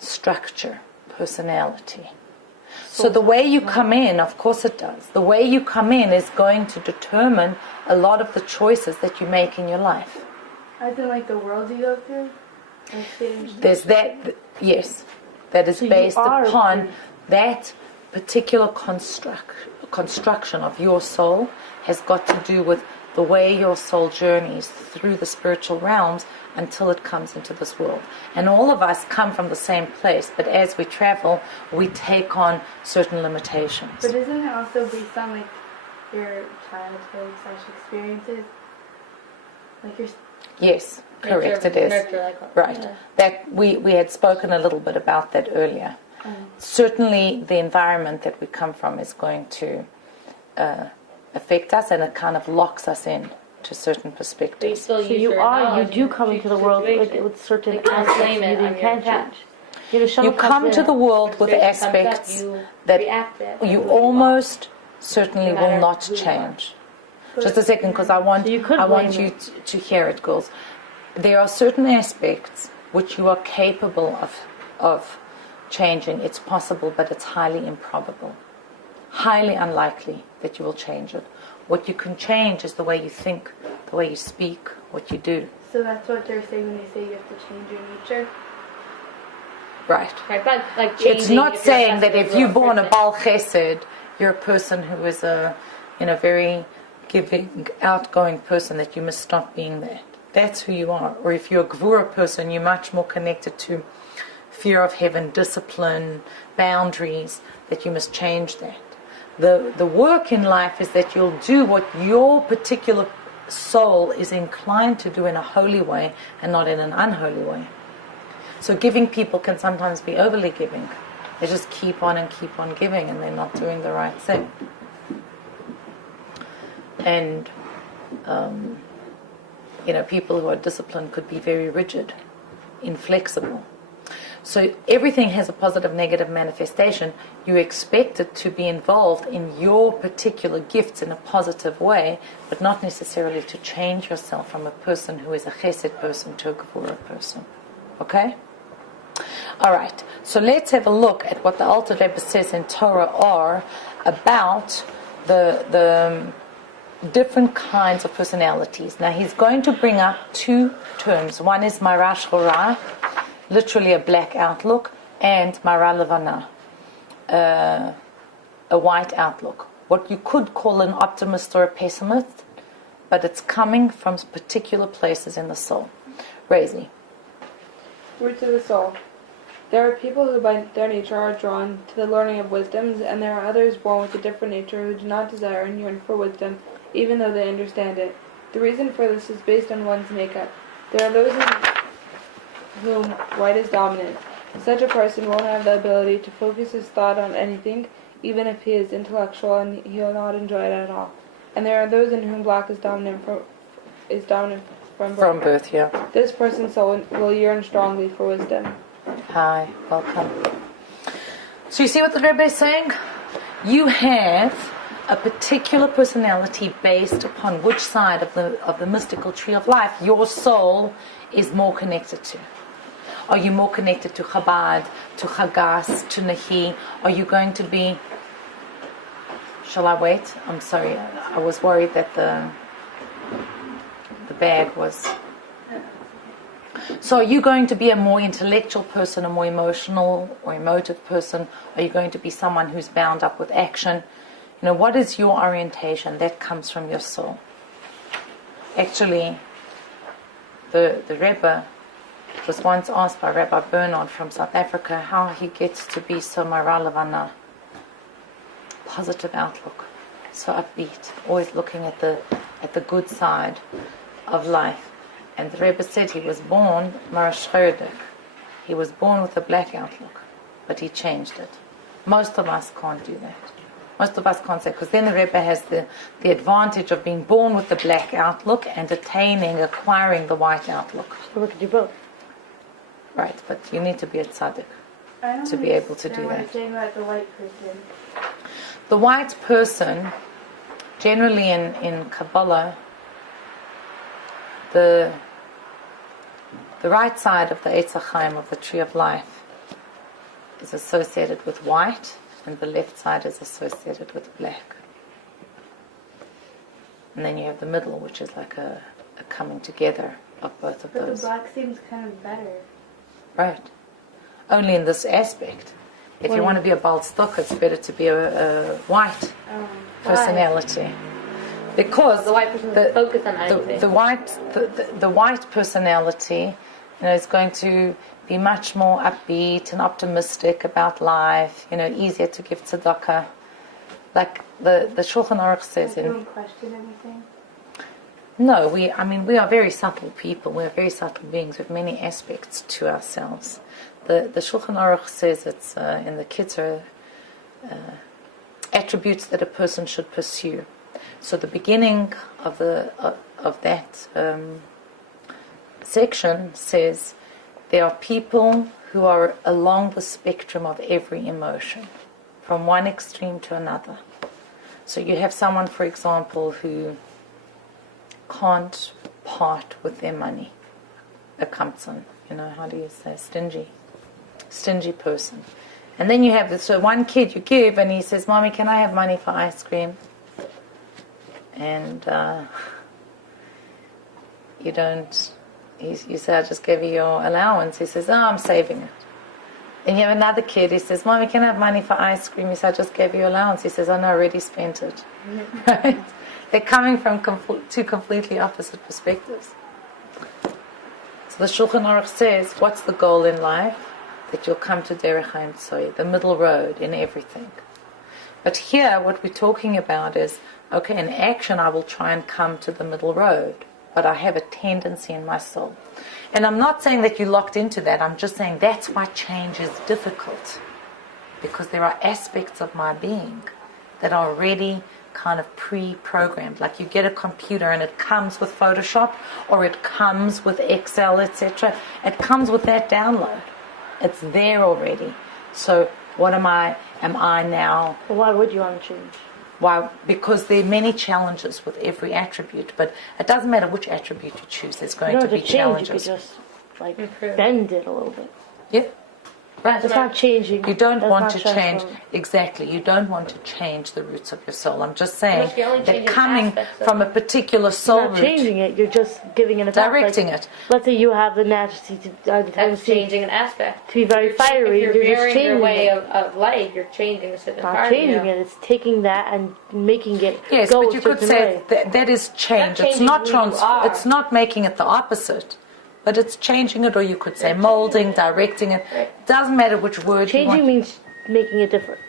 structure, personality. So the way you come in, of course it does, the way you come in is going to determine a lot of the choices that you make in your life. I feel like the world you go through. There's that, yes, that is So based you are upon free. that particular construction of your soul has got to do with the way your soul journeys through the spiritual realms until it comes into this world. And all of us come from the same place, but as we travel, we take on certain limitations. But isn't it also based on like your childhood / experiences? Like your Yes, correct, it is. Right. That we had spoken a little bit about that earlier. Certainly the environment that we come from is going to affect us, and it kind of locks us in to certain perspectives. So you do come into the world with certain aspects you can't change. You come to the world with aspects that you almost certainly will not change. Just a second, because I want you to hear it, girls. There are certain aspects which you are capable of changing. It's possible, but it's highly improbable. Highly unlikely that you will change it. What you can change is the way you think, the way you speak, what you do. So that's what they're saying when they say you have to change your nature? Right. Like It's not saying that if you're born a Baal Chesed, you're a person who is a very giving, outgoing person, that you must stop being that. That's who you are. Or if you're a Gvura person, you're much more connected to fear of heaven, discipline, boundaries, that you must change that. The work in life is that you'll do what your particular soul is inclined to do in a holy way and not in an unholy way. So giving people can sometimes be overly giving. They just keep on and keep on giving, and they're not doing the right thing. And people who are disciplined could be very rigid, inflexible. So everything has a positive, negative manifestation. You expect it to be involved in your particular gifts in a positive way, but not necessarily to change yourself from a person who is a chesed person to a gevura person. Okay? All right. So let's have a look at what the Alter Rebbe says in Torah R about the different kinds of personalities. Now he's going to bring up two terms. One is Marash Hora, literally a black outlook, and Mara Levana, a white outlook. What you could call an optimist or a pessimist, but it's coming from particular places in the soul. Raisi. Roots of the soul. There are people who by their nature are drawn to the learning of wisdoms, and there are others born with a different nature who do not desire and yearn for wisdom, even though they understand it. The reason for this is based on one's makeup. There are those in whom white is dominant. Such a person won't have the ability to focus his thought on anything, even if he is intellectual, and he will not enjoy it at all. And there are those in whom black is dominant from birth. From birth, yeah. This person's soul will yearn strongly for wisdom. Hi, welcome. So you see what the Rebbe is saying? You have a particular personality based upon which side of the mystical tree of life your soul is more connected to. Are you more connected to Chabad, to Chagas, to Nahi? Are you going to be... Shall I wait? I'm sorry, I was worried that the bag was... So are you going to be a more intellectual person, a more emotional or emotive person? Are you going to be someone who's bound up with action? What is your orientation? That comes from your soul. Actually, the Rebbe was once asked by Rabbi Bernard from South Africa how he gets to be so Mara Levana, positive outlook, so upbeat, always looking at the good side of life. And the Rebbe said he was born Marashcherdek. He was born with a black outlook, but he changed it. Most of us can't do that. Most of us can't say, because then the Rebbe has the advantage of being born with the black outlook and acquiring the white outlook. We could do both. Right, but you need to be a tzaddik to be able to do that. What you're saying about the white person. The white person, generally in Kabbalah, the right side of the Eitz HaChaim, of the tree of life, is associated with white, and the left side is associated with black. And then you have the middle, which is like a coming together of both of But those. the black seems kind of better. Right. Only in this aspect. If you want to be a bald stock, it's better to be a white personality. Because The white person is focused on anything. the white personality, is going to be much more upbeat and optimistic about life. Easier to give tzedakah, like the Shulchan Aruch says. You don't question anything. No, we are very subtle people. We are very subtle beings with many aspects to ourselves. The Shulchan Aruch says it's in the Kitzur attributes that a person should pursue. So the beginning of that section says there are people who are along the spectrum of every emotion, from one extreme to another. So you have someone, for example, who can't part with their money, a kamtzon, how do you say, stingy person. And then you have one kid you give, and he says, "Mommy, can I have money for ice cream?" And you don't. You say, "I just gave you your allowance." He says, "Oh, I'm saving it." And you have another kid. He says, "Mommy, can I have money for ice cream?" You say, "I just gave you your allowance." He says, "Oh no, I already spent it." Right? They're coming from two completely opposite perspectives. So the Shulchan Aruch says, what's the goal in life? That you'll come to Derech HaEmtzoi, the middle road in everything. But here, what we're talking about is, okay, in action I will try and come to the middle road, but I have a tendency in my soul. And I'm not saying that you're locked into that, I'm just saying that's why change is difficult. because there are aspects of my being that are already kind of pre-programmed. Like you get a computer and it comes with Photoshop or it comes with Excel, etc. It comes with that download. It's there already. So what am I now? Well, why would you want to change? Why? Because there are many challenges with every attribute, but it doesn't matter which attribute you choose, there's going to be change, challenges. you could just bend it a little bit. Yeah. Right. It's not changing. You don't That's want not to change, transforming. exactly, you don't want to change the roots of your soul. I'm just saying Unless you're only that changing coming aspects of from a particular soul You're not root, changing it, you're just giving it a back. directing Like, it. let's say you have the tendency That's to changing an aspect. be very fiery. If you're just veering changing your way it. of life, you're changing a certain Not part changing of you. it, it's taking that and making it Yes, go but you a could certain say way. that is change. Not It's not changing who you are. it's not making it the opposite, but it's changing it, or you could say molding, directing it. Right. Doesn't matter which word you Changing want. means making it different.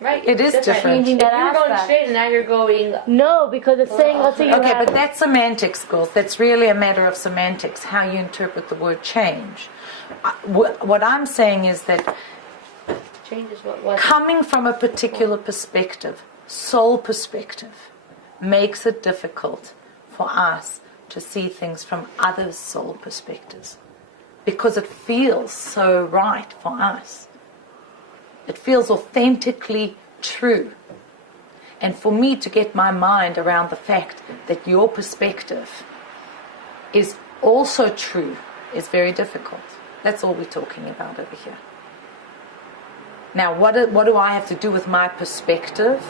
Right. It is different. Changing If that you're going aspect. straight and now you're going... No, because it's saying, let's say you Okay, have... but that's semantics, girls. That's really a matter of semantics, how you interpret the word change. What I'm saying is that Change is what was. coming from a particular perspective, soul perspective, makes it difficult for us to see things from other soul perspectives, because it feels so right for us. It feels authentically true. And for me to get my mind around the fact that your perspective is also true is very difficult. That's all we're talking about over here. Now, what do I have to do with my perspective?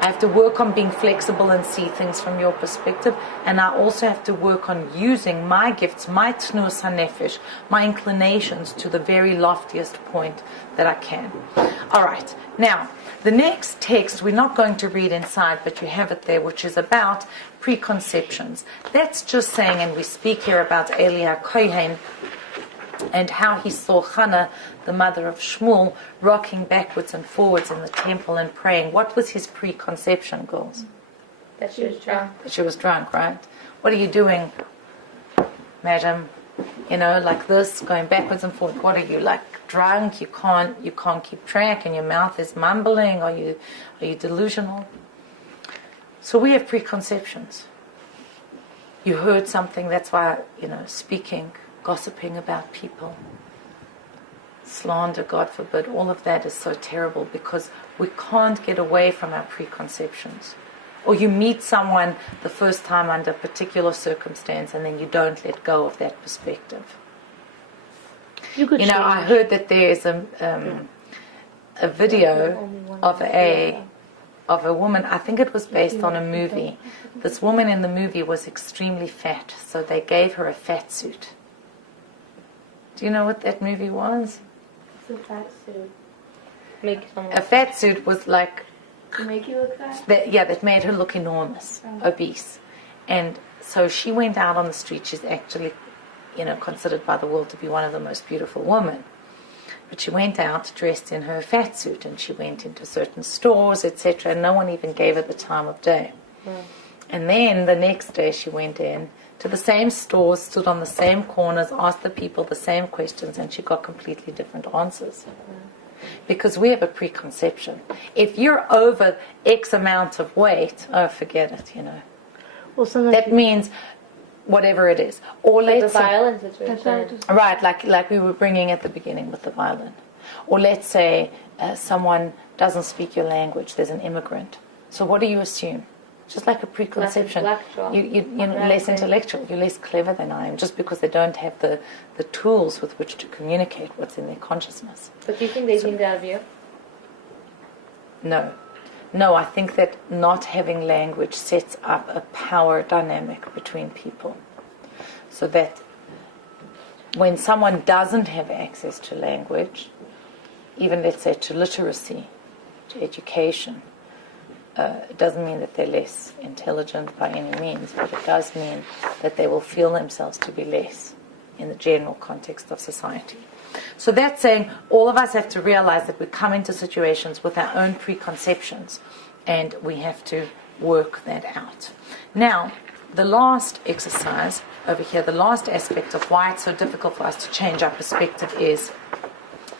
I have to work on being flexible and see things from your perspective, and I also have to work on using my gifts, my tnus hanefesh, my inclinations to the very loftiest point that I can. All right, now, the next text we're not going to read inside, but you have it there, which is about preconceptions. That's just saying, and we speak here about Eli HaKohen, and how he saw Hannah, the mother of Shmuel, rocking backwards and forwards in the temple and praying. What was his preconception, girls? That she was drunk. That she was drunk, right? What are you doing, madam? You know, like this, going backwards and forwards. What are you, like drunk? You can't keep track, and your mouth is mumbling. Are you delusional? So we have preconceptions. You heard something. That's why, speaking, gossiping about people, slander, God forbid, all of that is so terrible, because we can't get away from our preconceptions. Or you meet someone the first time under a particular circumstance, and then you don't let go of that perspective. I heard that there is a video of a woman. I think it was based on a movie. This woman in the movie was extremely fat, so they gave her a fat suit. Do you know what that movie was? It's a fat suit. A fat suit was like... To make you look fat? That made her look enormous, obese. And so she went out on the street. She's actually, considered by the world to be one of the most beautiful women. But she went out dressed in her fat suit, and she went into certain stores, etc., and no one even gave her the time of day. And then the next day she went in to the same stores, stood on the same corners, asked the people the same questions, and she got completely different answers. Because we have a preconception. If you're over X amount of weight, forget it, Well, sometimes That means whatever it is. Or let's The violence situation. right, like we were bringing at the beginning with the violin. Or let's say someone doesn't speak your language, there's an immigrant. So what do you assume? Just like a preconception. You're less intellectual, you're less clever than I am, just because they don't have the tools with which to communicate what's in their consciousness. But do you think they think that of you? No, I think that not having language sets up a power dynamic between people. So that when someone doesn't have access to language, even let's say to literacy, to education, it doesn't mean that they're less intelligent by any means, but it does mean that they will feel themselves to be less in the general context of society. So that's saying all of us have to realize that we come into situations with our own preconceptions, and we have to work that out. Now, the last exercise over here, the last aspect of why it's so difficult for us to change our perspective is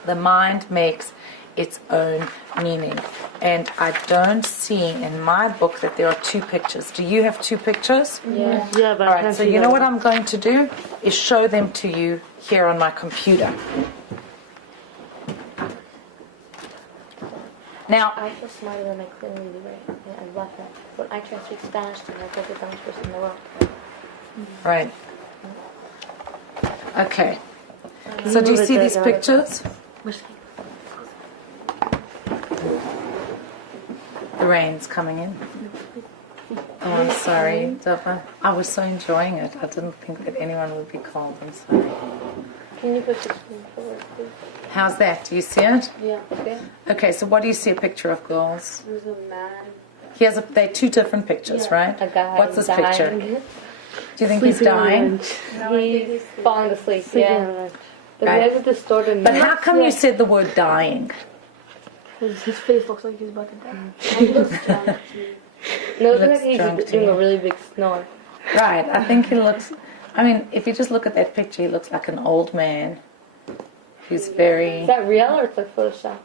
the mind makes its own meaning. And I don't see in my book that there are two pictures. Do you have two pictures? Yeah. Yeah, but All right, so you know what I'm going to do is show them to you here on my computer. Now, I feel smarter than I clearly do, right? Yeah, I love that. But I try to speak Spanish and I feel the dumbest person in the world. right. Okay. So do you see these pictures? The rain's coming in. Oh, I'm sorry, Dubba. I was so enjoying it. I didn't think that anyone would be cold. I'm sorry. Can you put the screen forward, please? How's that? Do you see it? Yeah. Okay. Okay, so what do you see a picture of, girls? There's a man. They're two different pictures, right? A guy. What's this dying. picture? Do you think he's dying? He's falling asleep. Yeah. But Right. he has a distorted. But how come you said the word dying? His face looks like he's about to die. He looks drunk. No, it looks looks like he's drunk to doing me. a really big snore. Right, I think he looks... I mean, if you just look at that picture, he looks like an old man who's very... Is that real or it's like Photoshop?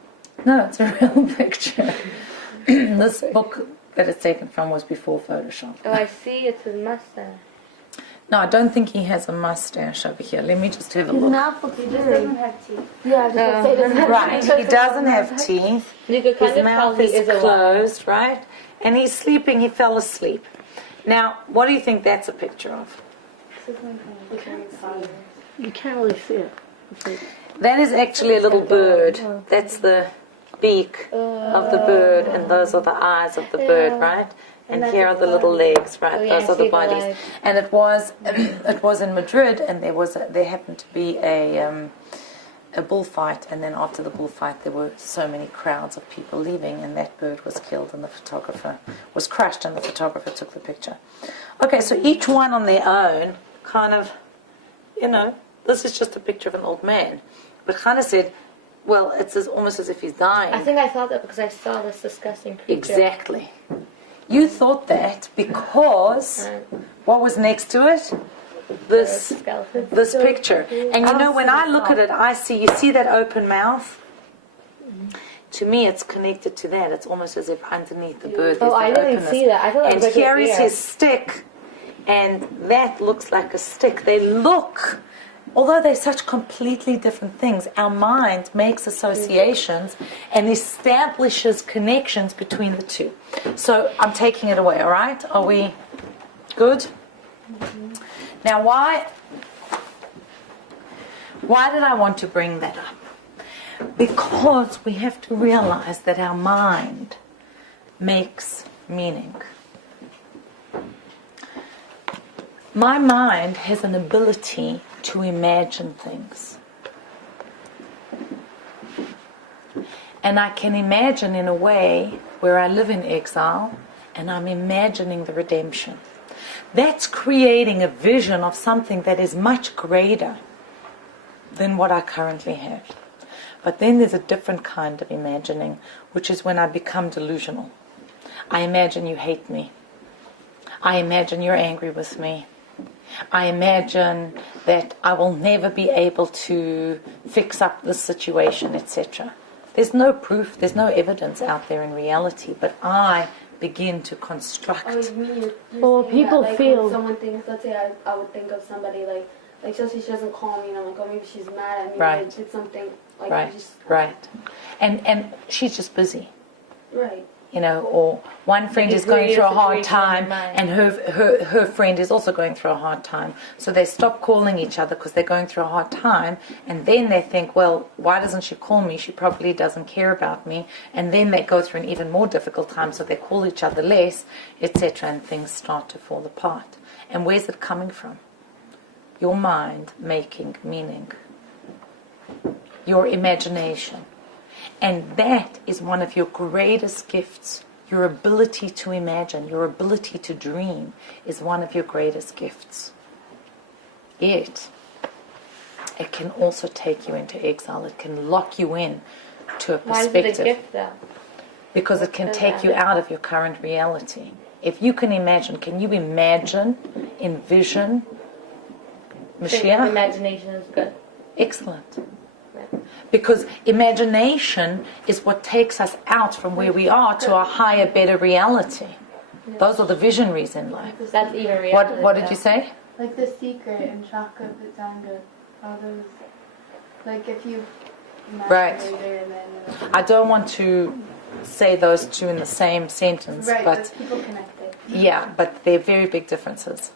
No, it's a real picture. This book that it's taken from was before Photoshop. Oh, I see. It's his mustache. No, I don't think he has a mustache over here. Let me just have a He's look. not looking He good. doesn't have teeth. Yeah, I was just gonna say, doesn't have Right, he doesn't have teeth. You could kind His of tell mouth he is is a lion. closed, right? And he's sleeping. He fell asleep. Now, what do you think that's a picture of? You can't really see it. It's like, That is actually a little bird. That's the beak of the bird, and those are the eyes of the bird, right? And here are the little legs, right? Oh, yeah, Those I are the see the bodies. legs. And it was in Madrid, and there happened to be a bullfight, and then after the bullfight, there were so many crowds of people leaving, and that bird was killed, and the photographer was crushed, and the photographer took the picture. Okay, so each one on their own, kind of, this is just a picture of an old man, but kind of said, well, it's almost as if he's dying. I think I thought that because I saw this disgusting creature. Exactly. You thought that because what was next to it? This skeleton. this picture. And when I look at it, you see that open mouth? To me, it's connected to that. It's almost as if underneath the bird there's Oh, I that didn't openness. see that. I thought that And was like here an is ear. his stick, and that looks like a stick. They look, although they're such completely different things, our mind makes associations and establishes connections between the two. So I'm taking it away, all right? Are we good? Now, why did I want to bring that up? Because we have to realize that our mind makes meaning. My mind has an ability to imagine things. And I can imagine in a way where I live in exile and I'm imagining the redemption. That's creating a vision of something that is much greater than what I currently have. But then there's a different kind of imagining, which is when I become delusional. I imagine you hate me. I imagine you're angry with me. I imagine that I will never be able to fix up this situation, etc. There's no proof, there's no evidence out there in reality, but I begin to construct. Oh, you mean you're Well, saying people that, like, feel- when someone thinks, let's say I would think of somebody like Chelsea, she doesn't call me, and I'm like, oh, maybe she's mad at me, Right. I did something, like, Right, just, right. And she's just busy. right. Or one friend is going degree through a of hard situation in time mind. and her friend is also going through a hard time. So they stop calling each other because they're going through a hard time, and then they think, well, why doesn't she call me? She probably doesn't care about me. And then they go through an even more difficult time, so they call each other less, etc., and things start to fall apart. And where's it coming from? Your mind making meaning. Your imagination. And that is one of your greatest gifts. Your ability to imagine, your ability to dream is one of your greatest gifts. It can also take you into exile. It can lock you in to a Why is it perspective. a gift, though? Because it can take you out of your current reality. If you can imagine, envision Mashiach? Imagination is good. Excellent. Because imagination is what takes us out from where we are to a higher, better reality. Those are the visionaries in life. That's even reality. What did you say? Like The Secret and Chaka Pizanga, all those, like if you Right. masturbated and then... I don't want to say those two in the same sentence, Right, but people connect it. yeah, but they're very big differences,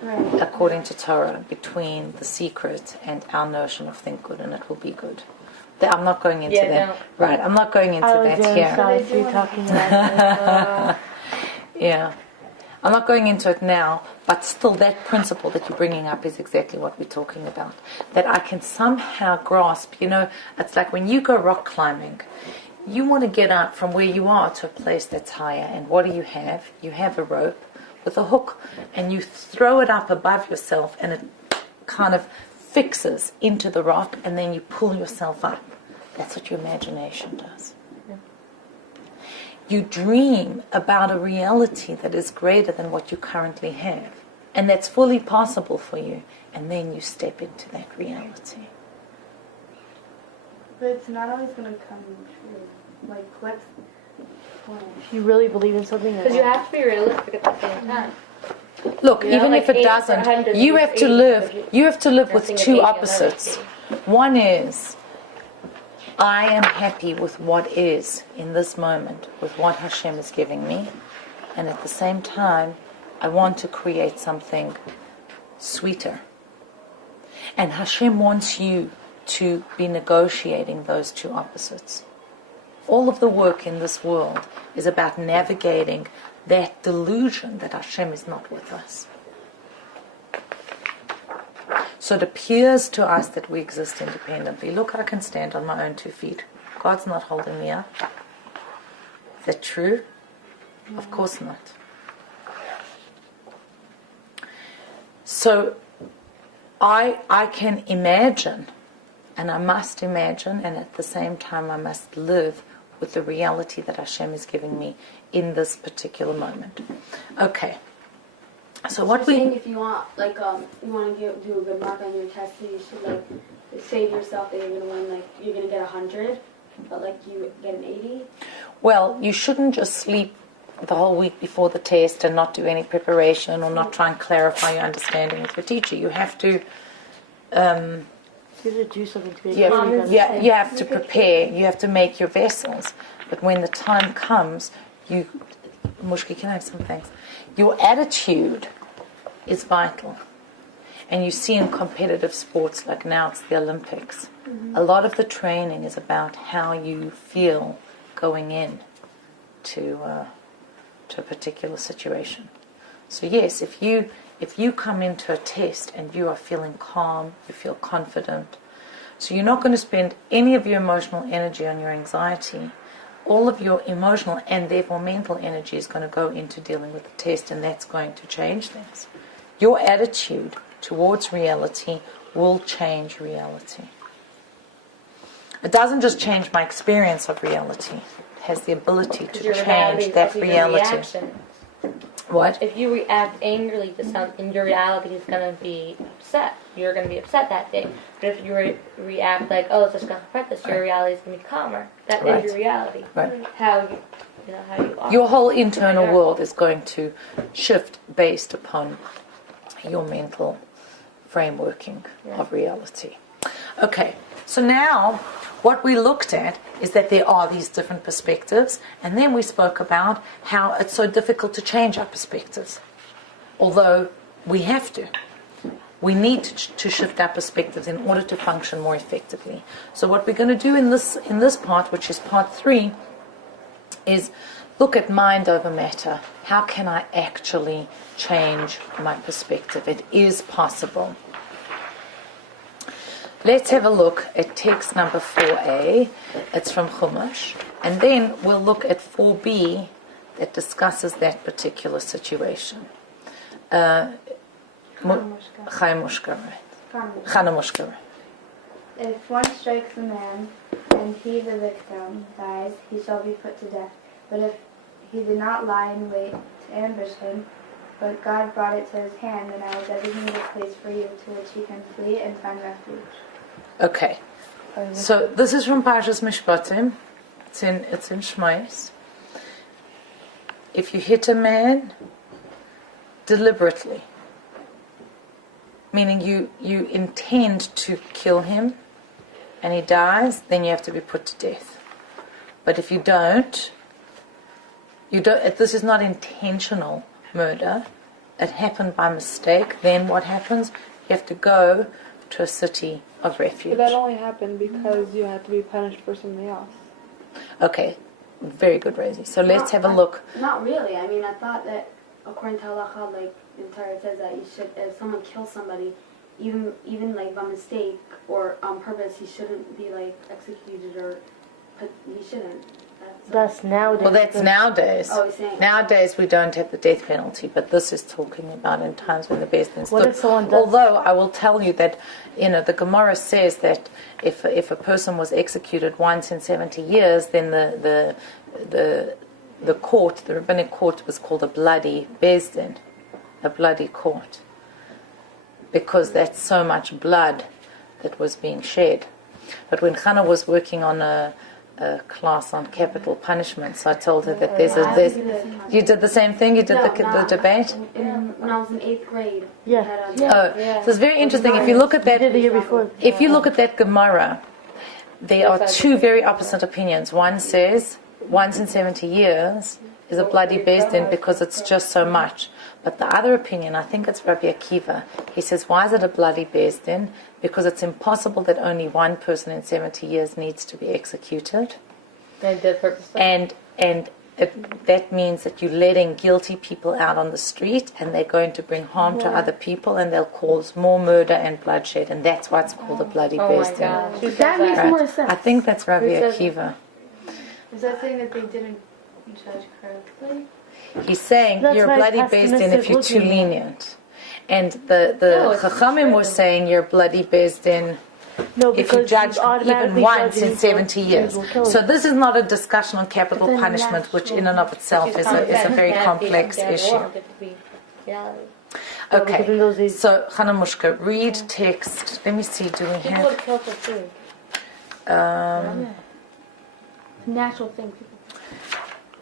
Right. according to Torah, between The Secret and our notion of think good and it will be good. I'm not going into that. don't. Right, I'm not going into that here. Sorry for talking about Yeah. I'm not going into it now, but still that principle that you're bringing up is exactly what we're talking about. That I can somehow grasp, it's like when you go rock climbing, you want to get up from where you are to a place that's higher. And what do you have? You have a rope with a hook, and you throw it up above yourself, and it kind of fixes into the rock, and then you pull yourself up. That's what your imagination does. You dream about a reality that is greater than what you currently have, and that's fully possible for you, and then you step into that reality. But it's not always going to come true. Like, what's the point? You really believe in something? Because you have to be realistic at the same time. Look, You know, even like if it 80 doesn't, 100 you have to 80, live. You have to live with nothing is two 80 on opposites. 100. One is, I am happy with what is in this moment, with what Hashem is giving me, and at the same time, I want to create something sweeter. And Hashem wants you to be negotiating those two opposites. All of the work in this world is about navigating that delusion that Hashem is not with us. So it appears to us that we exist independently. Look, I can stand on my own 2 feet. God's not holding me up. Is that true? Of course not. So I can imagine, and I must imagine, and at the same time I must live with the reality that Hashem is giving me in this particular moment. Okay. So what we... saying if you want, like, you want to do a good mark on your test, you should, like, say to yourself that you're going to win, like, you're going to get 100, but, like, you get an 80? Well, you shouldn't just sleep the whole week before the test and not do any preparation or not try and clarify your understanding with your teacher. You have to... You have to do something to be you have to prepare. You have to make your vessels. But when the time comes, Mushki, can I have some thanks? Your attitude is vital. And you see in competitive sports, like now it's the Olympics, a lot of the training is about how you feel going in to a particular situation. So yes, if you come into a test and you are feeling calm, you feel confident, so you're not going to spend any of your emotional energy on your anxiety. All of your emotional and therefore mental energy is going to go into dealing with the test, and that's going to change things. Your attitude towards reality will change reality. It doesn't just change my experience of reality. It has the ability to change that reality. What? If you react angrily to something, your reality is going to be upset. You're going to be upset that day. But if you react like, oh, it's just going to affect this, your reality is going to be calmer. That is your reality. Right. How you are. Your whole internal world is going to shift based upon your mental frameworking of reality. Okay, so now what we looked at is that there are these different perspectives, and then we spoke about how it's so difficult to change our perspectives. Although we have to. We need to shift our perspectives in order to function more effectively. So what we're going to do in this part, which is part 3, is look at mind over matter. How can I actually change my perspective? It is possible. Let's have a look at text number 4a. It's from Chumash. And then we'll look at 4b that discusses that particular situation. Chana. If one strikes a man, and he, the victim, dies, he shall be put to death. But if he did not lie in wait to ambush him, but God brought it to his hand, then I will designate a place for you to which you can flee and find refuge. Okay. So this is from Parshas Mishpatim. It's in Shmais. If you hit a man deliberately, meaning you intend to kill him, and he dies, then you have to be put to death. But if you don't. This is not intentional murder. It happened by mistake. Then what happens? You have to go to a city of refuge. But that only happened because you had to be punished for something else. Okay, very good, Rosie. So let's have a look. Not really. I mean, I thought that according to halacha, like in Torah, it says that you should, if someone kills somebody, even like by mistake or on purpose, he shouldn't be like executed or he shouldn't. That's nowadays. Well, that's nowadays. Oh, he's saying Nowadays we don't have the death penalty, but this is talking about in times when the Beis Din What stood. if someone does? Although I will tell you that, the Gemara says that if a person was executed once in 70 years, then the court, the rabbinic court, was called a bloody Beis Din, a bloody court, because that's so much blood that was being shed. But when Hannah was working on a class on capital punishment, so I told her that there's you did the same thing. You did the debate. when I was in 8th grade. Yeah. So it's very interesting. If you look at that, Did the year before. if you look at that Gemara, there are two very opposite opinions. One says once in 70 years is a bloody Beis Din because it's just so much. But the other opinion, I think it's Rabbi Akiva, he says, why is it a bloody Beis Din? Because it's impossible that only one person in 70 years needs to be executed. They did purposely. And that means that you're letting guilty people out on the street, and they're going to bring harm to other people, and they'll cause more murder and bloodshed, and that's why it's called a bloody Oh my Beis Din. gosh. That makes Right. more sense. I think that's Rabbi Who says Akiva. Is that saying that they didn't judge correctly? He's saying That's you're a very bloody Beis Din if you're too pessimistic looking. lenient. And the No, it's Chachamim true. was saying you're a bloody Beis Din No, if you because judge you automatically even once judge in him 70 for years. usual So killing. this is not a discussion on capital But then punishment, which in and of itself is a very complex issue. Yeah. Okay, Because in those days- so Hanamushka, read text. Let me see, do we People have... would kill for food. Natural thing. People.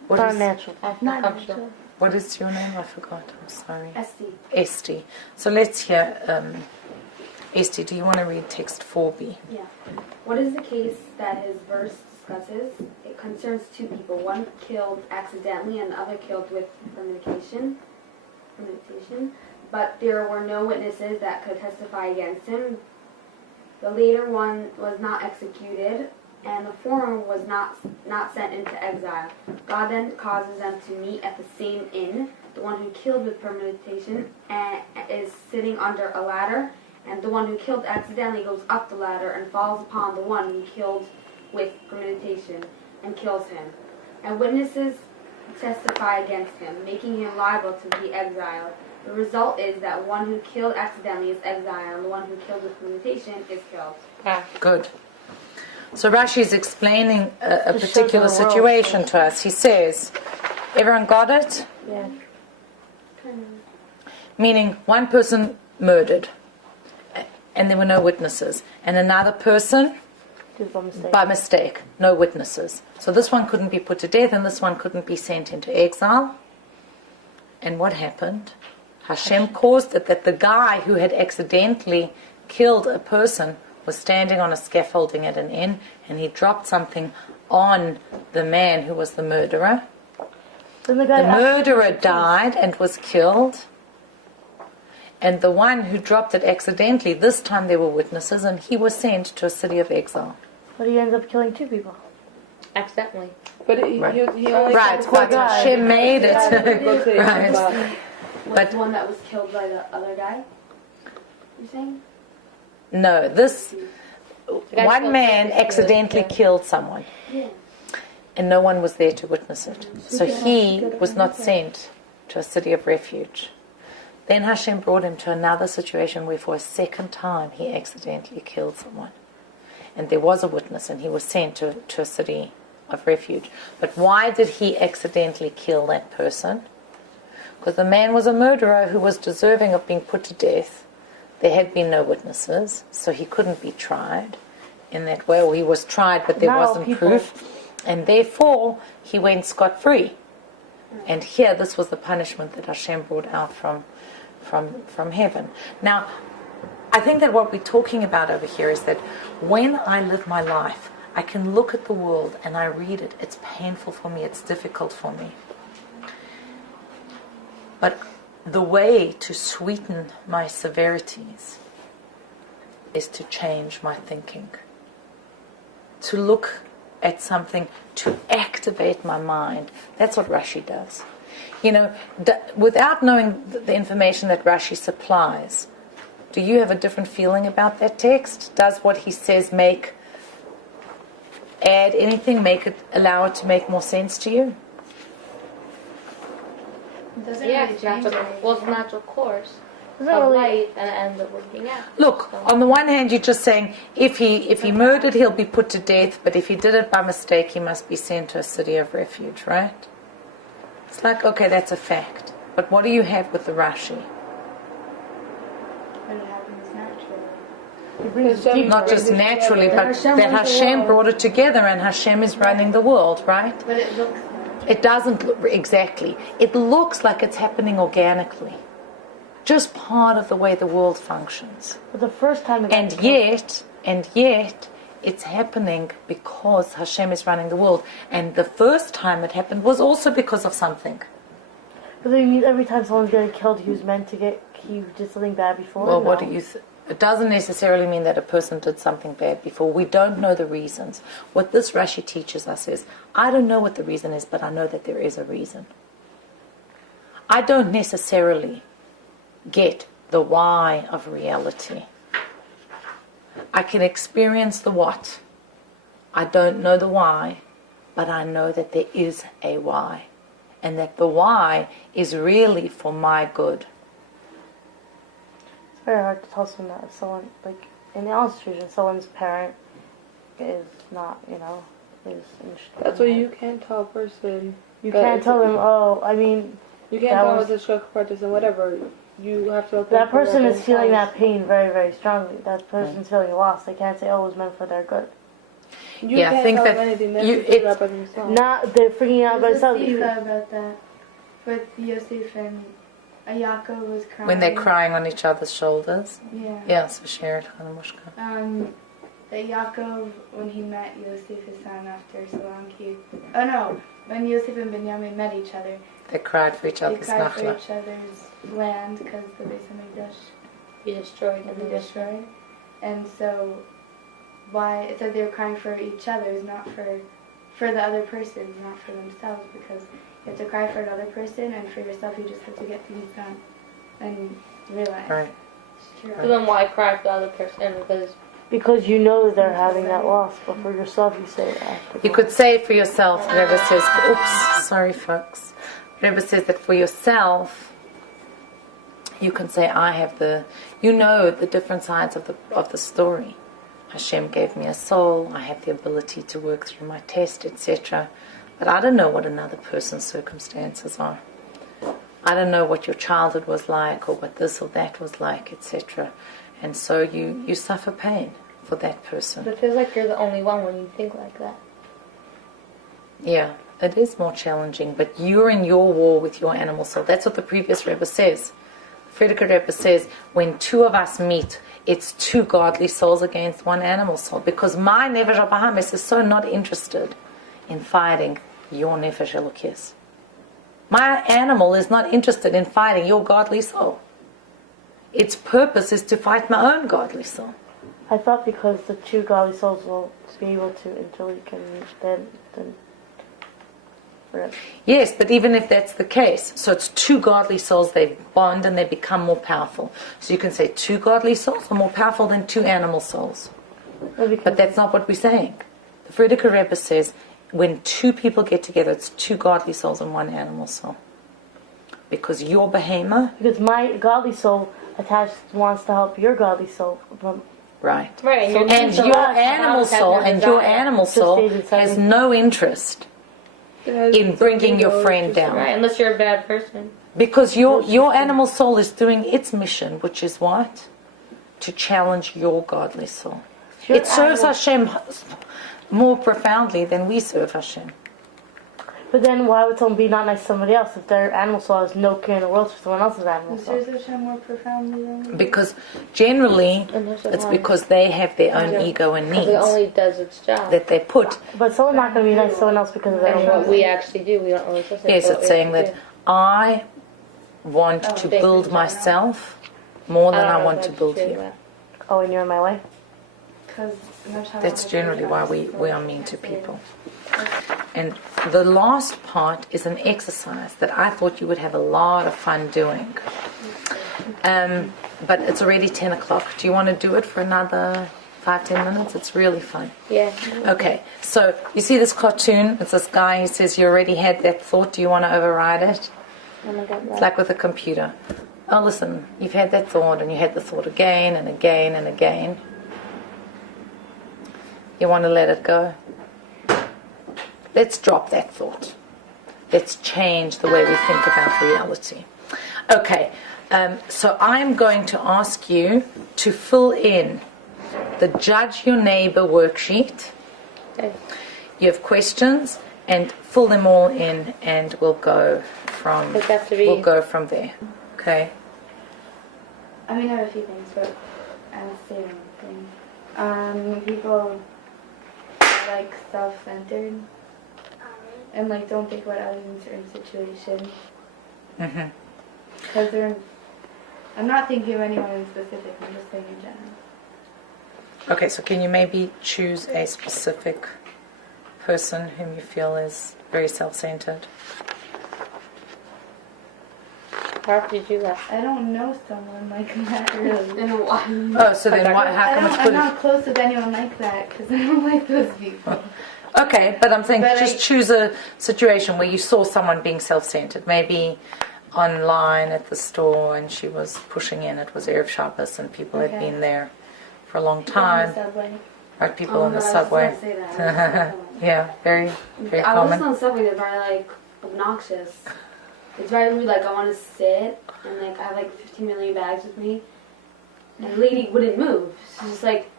What Not is, natural. Not I'm natural. sure. what is your name? I forgot, I'm sorry. Esty. Esti. So let's hear, Esti, do you want to read text 4b? Yeah. What is the case that his verse discusses? It concerns two people. One killed accidentally and the other killed with premeditation. But there were no witnesses that could testify against him. The later one was not executed, and the former was not sent into exile. God then causes them to meet at the same inn. The one who killed with premeditation is sitting under a ladder, and the one who killed accidentally goes up the ladder and falls upon the one who killed with premeditation and kills him. And witnesses testify against him, making him liable to be exiled. The result is that one who killed accidentally is exiled, and the one who killed with premeditation is killed. Good. So Rashi is explaining a Just particular shows the world. situation to us. He says, everyone got it? Yeah. Meaning one person murdered, and there were no witnesses, and another person Just by mistake. by mistake, no witnesses. So this one couldn't be put to death, and this one couldn't be sent into exile. And what happened? Hashem caused it that the guy who had accidentally killed a person was standing on a scaffolding at an inn, and he dropped something on the man who was the murderer. Then the guy The murderer died and was killed. And the one who dropped it accidentally, this time there were witnesses, and he was sent to a city of exile. But he ends up killing two people. Accidentally. But he only Right, poor but guy. Hashem made it. Right. Was But- the one that was killed by the other guy? You're saying? No, this guy one killed man somebody, accidentally yeah. killed someone, Yeah. and no one was there to witness it. So he was not sent to a city of refuge. Then Hashem brought him to another situation where for a second time he accidentally killed someone. And there was a witness, and he was sent to a city of refuge. But why did he accidentally kill that person? Because the man was a murderer who was deserving of being put to death. There had been no witnesses, so he couldn't be tried. in that way, or he was tried, but there Not all wasn't people. proof, and therefore he went scot-free. And here, this was the punishment that Hashem brought out from heaven. Now, I think that what we're talking about over here is that when I live my life, I can look at the world and I read it. It's painful for me. It's difficult for me. But the way to sweeten my severities is to change my thinking. To look at something, to activate my mind. That's what Rashi does. You know, without knowing the information that Rashi supplies, do you have a different feeling about that text? Does what he says add anything, allow it to make more sense to you? It doesn't Yeah, really it's change natural. anything. Well, it's natural course Doesn't of really- life, and it ends up working out. Look, So- on the one hand, you're just saying if he murdered, he'll be put to death, but if he did it by mistake, he must be sent to a city of refuge, right? It's like, okay, that's a fact. But what do you have with the Rashi? But it happens naturally. It brings Hashem deeper. Not just naturally, but Hashem that runs the Hashem world. brought it together and Hashem is running the world, right? But it looks natural. It doesn't look exactly. It looks like it's happening organically. Just part of the way the world functions. But the first time it got And killed- yet, it's happening because Hashem is running the world. And the first time it happened was also because of something. But then means every time someone's getting killed, he was meant to he did something bad before. Well, what No. do you it doesn't necessarily mean that a person did something bad before. We don't know the reasons. What this Rashi teaches us is, I don't know what the reason is, but I know that there is a reason. I don't necessarily get the why of reality. I can experience the what. I don't know the why, but I know that there is a why. And that the why is really for my good. It's very hard to tell someone that if someone, like, in the institution, someone's parent is not, is... That's why you can't tell a person. You that can't it's- tell them, you You can't that tell was- it's a shock practice and whatever. You have to. that person is feeling that pain very, very strongly. That person's feeling lost. They can't say, it was meant for their good. You Yeah, I can't think tell that them anything. They you- have to figure it's- out by themselves. Not, they're freaking out by There's a themselves. sifa about that. With Yosef and Yaakov was crying. When they're crying on each other's shoulders. Yeah. Yeah, so share it, Hanamushka. That Yaakov, when he met Yosef, his son, after so long, when Yosef and Benjamin met each other, They cried for each they other's cried for nachla. each other's land because the Beis Hamikdash Be destroyed. had been destroyed. And so, why it said they were crying for each other's, not for the other person, not for themselves, because you have to cry for another person, and for yourself, you just have to get things done and realize. Right. It's true. So then why cry for the other person? Because you know they're having that loss, but for yourself, you say it after. You could say for yourself, Rebbe says, oops, sorry folks. Rebbe says that for yourself, you can say, I have the different sides of the story. Hashem gave me a soul, I have the ability to work through my test, etc. But I don't know what another person's circumstances are. I don't know what your childhood was like, or what this or that was like, etc. And so you suffer pain for that person. But it feels like you're the only one when you think like that. Yeah, it is more challenging, but you're in your war with your animal soul. That's what the previous Rebbe says. Frierdiker Rebbe says, when two of us meet, it's two godly souls against one animal soul. Because my Nefesh HaBahamis is so not interested in fighting your Nefesh Elokis. My animal is not interested in fighting your godly soul. Its purpose is to fight my own godly soul. I thought because the two godly souls will be able to until you can then right. Yes, but even if that's the case, so it's two godly souls, they bond and they become more powerful. So you can say two godly souls are more powerful than two animal souls. But that's not what we're saying. The Frierdiker Rebbe says, when two people get together, it's two godly souls and one animal soul. Because your behemoth... Because my godly soul attached wants to help your godly soul. Right. Right. So- And your animal soul has no interest in bringing your friend down. Right, unless you're a bad person. Because your animal soul is doing its mission, which is what? To challenge your godly soul. It serves Hashem more profoundly than we serve Hashem. But then why would someone be not nice to somebody else if their animal soul has no care in the world for someone else's animal Is soul? yours Hashem more profoundly than we? Because generally, it's because they have their own ego and It needs only does its job. that they put. But someone's not going to be nice to someone else because of their And own what we actually do, we don't really associate Yes, what it's we saying actually that I want to big build in myself more do. than don't I know want if to that's build true, you. but- Oh, and you're in my way? Because That's generally why we are mean to people. And the last part is an exercise that I thought you would have a lot of fun doing. But it's already 10 o'clock. Do you want to do it for another 5-10 minutes? It's really fun. Yeah. Okay, so you see this cartoon? It's this guy who says you already had that thought. Do you want to override it? Oh my God, It's like with a computer. Oh, listen, you've had that thought and you had the thought again and again and again. You want to let it go? Let's drop that thought. Let's change the way we think about reality. Okay, so I'm going to ask you to fill in the Judge Your Neighbor worksheet. Okay. You have questions and fill them all in and we'll go from Does it have to be- we'll go from there. Okay. I mean, I have a few things, but I'll say one thing. People are, like, self-centered and, like, don't think about others in certain situations. Mm-hmm. Because they're... I'm not thinking of anyone in specific, I'm just saying in general. Okay, so can you maybe choose a specific person whom you feel is very self-centered? How did you do that? I don't know someone like that, really. Then why? Oh, so then what, how I come don't, it's I'm good? not close with anyone like that, because I don't like those people. Okay, but I'm saying But just choose a situation where you saw someone being self-centered. Maybe online at the store and she was pushing in. It was Erev Shabbos and people had Okay. been there for a long On the time. subway. Right, people Oh on my the God, I was subway. gonna say that. Yeah, very, very I was common. on the subway. They're very like obnoxious. It's very rude. Like I want to sit and like I have like 15 million bags with me, and the lady wouldn't move. She's just like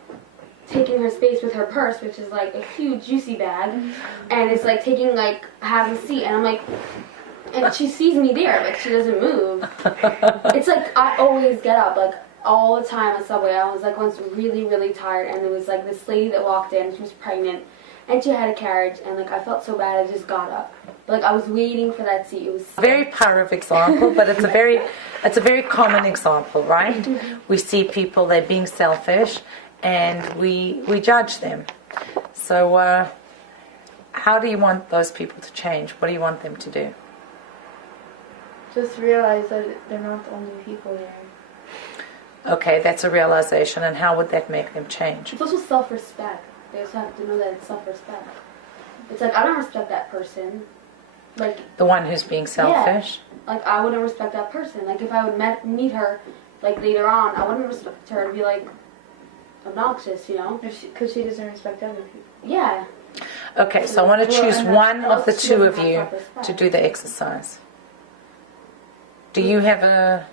taking her space with her purse, which is like a huge juicy bag, and it's like taking like half the seat. And I'm like, and she sees me there, but she doesn't move. It's like I always get up like all the time at subway. I was like once really really tired, and there was like this lady that walked in. She was pregnant. And she had a carriage, and like I felt so bad, I just got up. But, like I was waiting for that seat. It was Very powerful example, but it's a very common example, right? We see people, they're being selfish, and we judge them. So how do you want those people to change? What do you want them to do? Just realize that they're not the only people there. Okay, that's a realization, and how would that make them change? It's also self-respect. They also have to know that it's self-respect. It's like I don't respect that person. Like The one who's being selfish? like I wouldn't respect that person. Like if I would meet her like later on, I wouldn't respect her to be like obnoxious, you know? Because she doesn't respect other people. Yeah. Okay, so I want to Well, choose and one that's- of the she two doesn't of have you self-respect. to do the exercise. Do you have a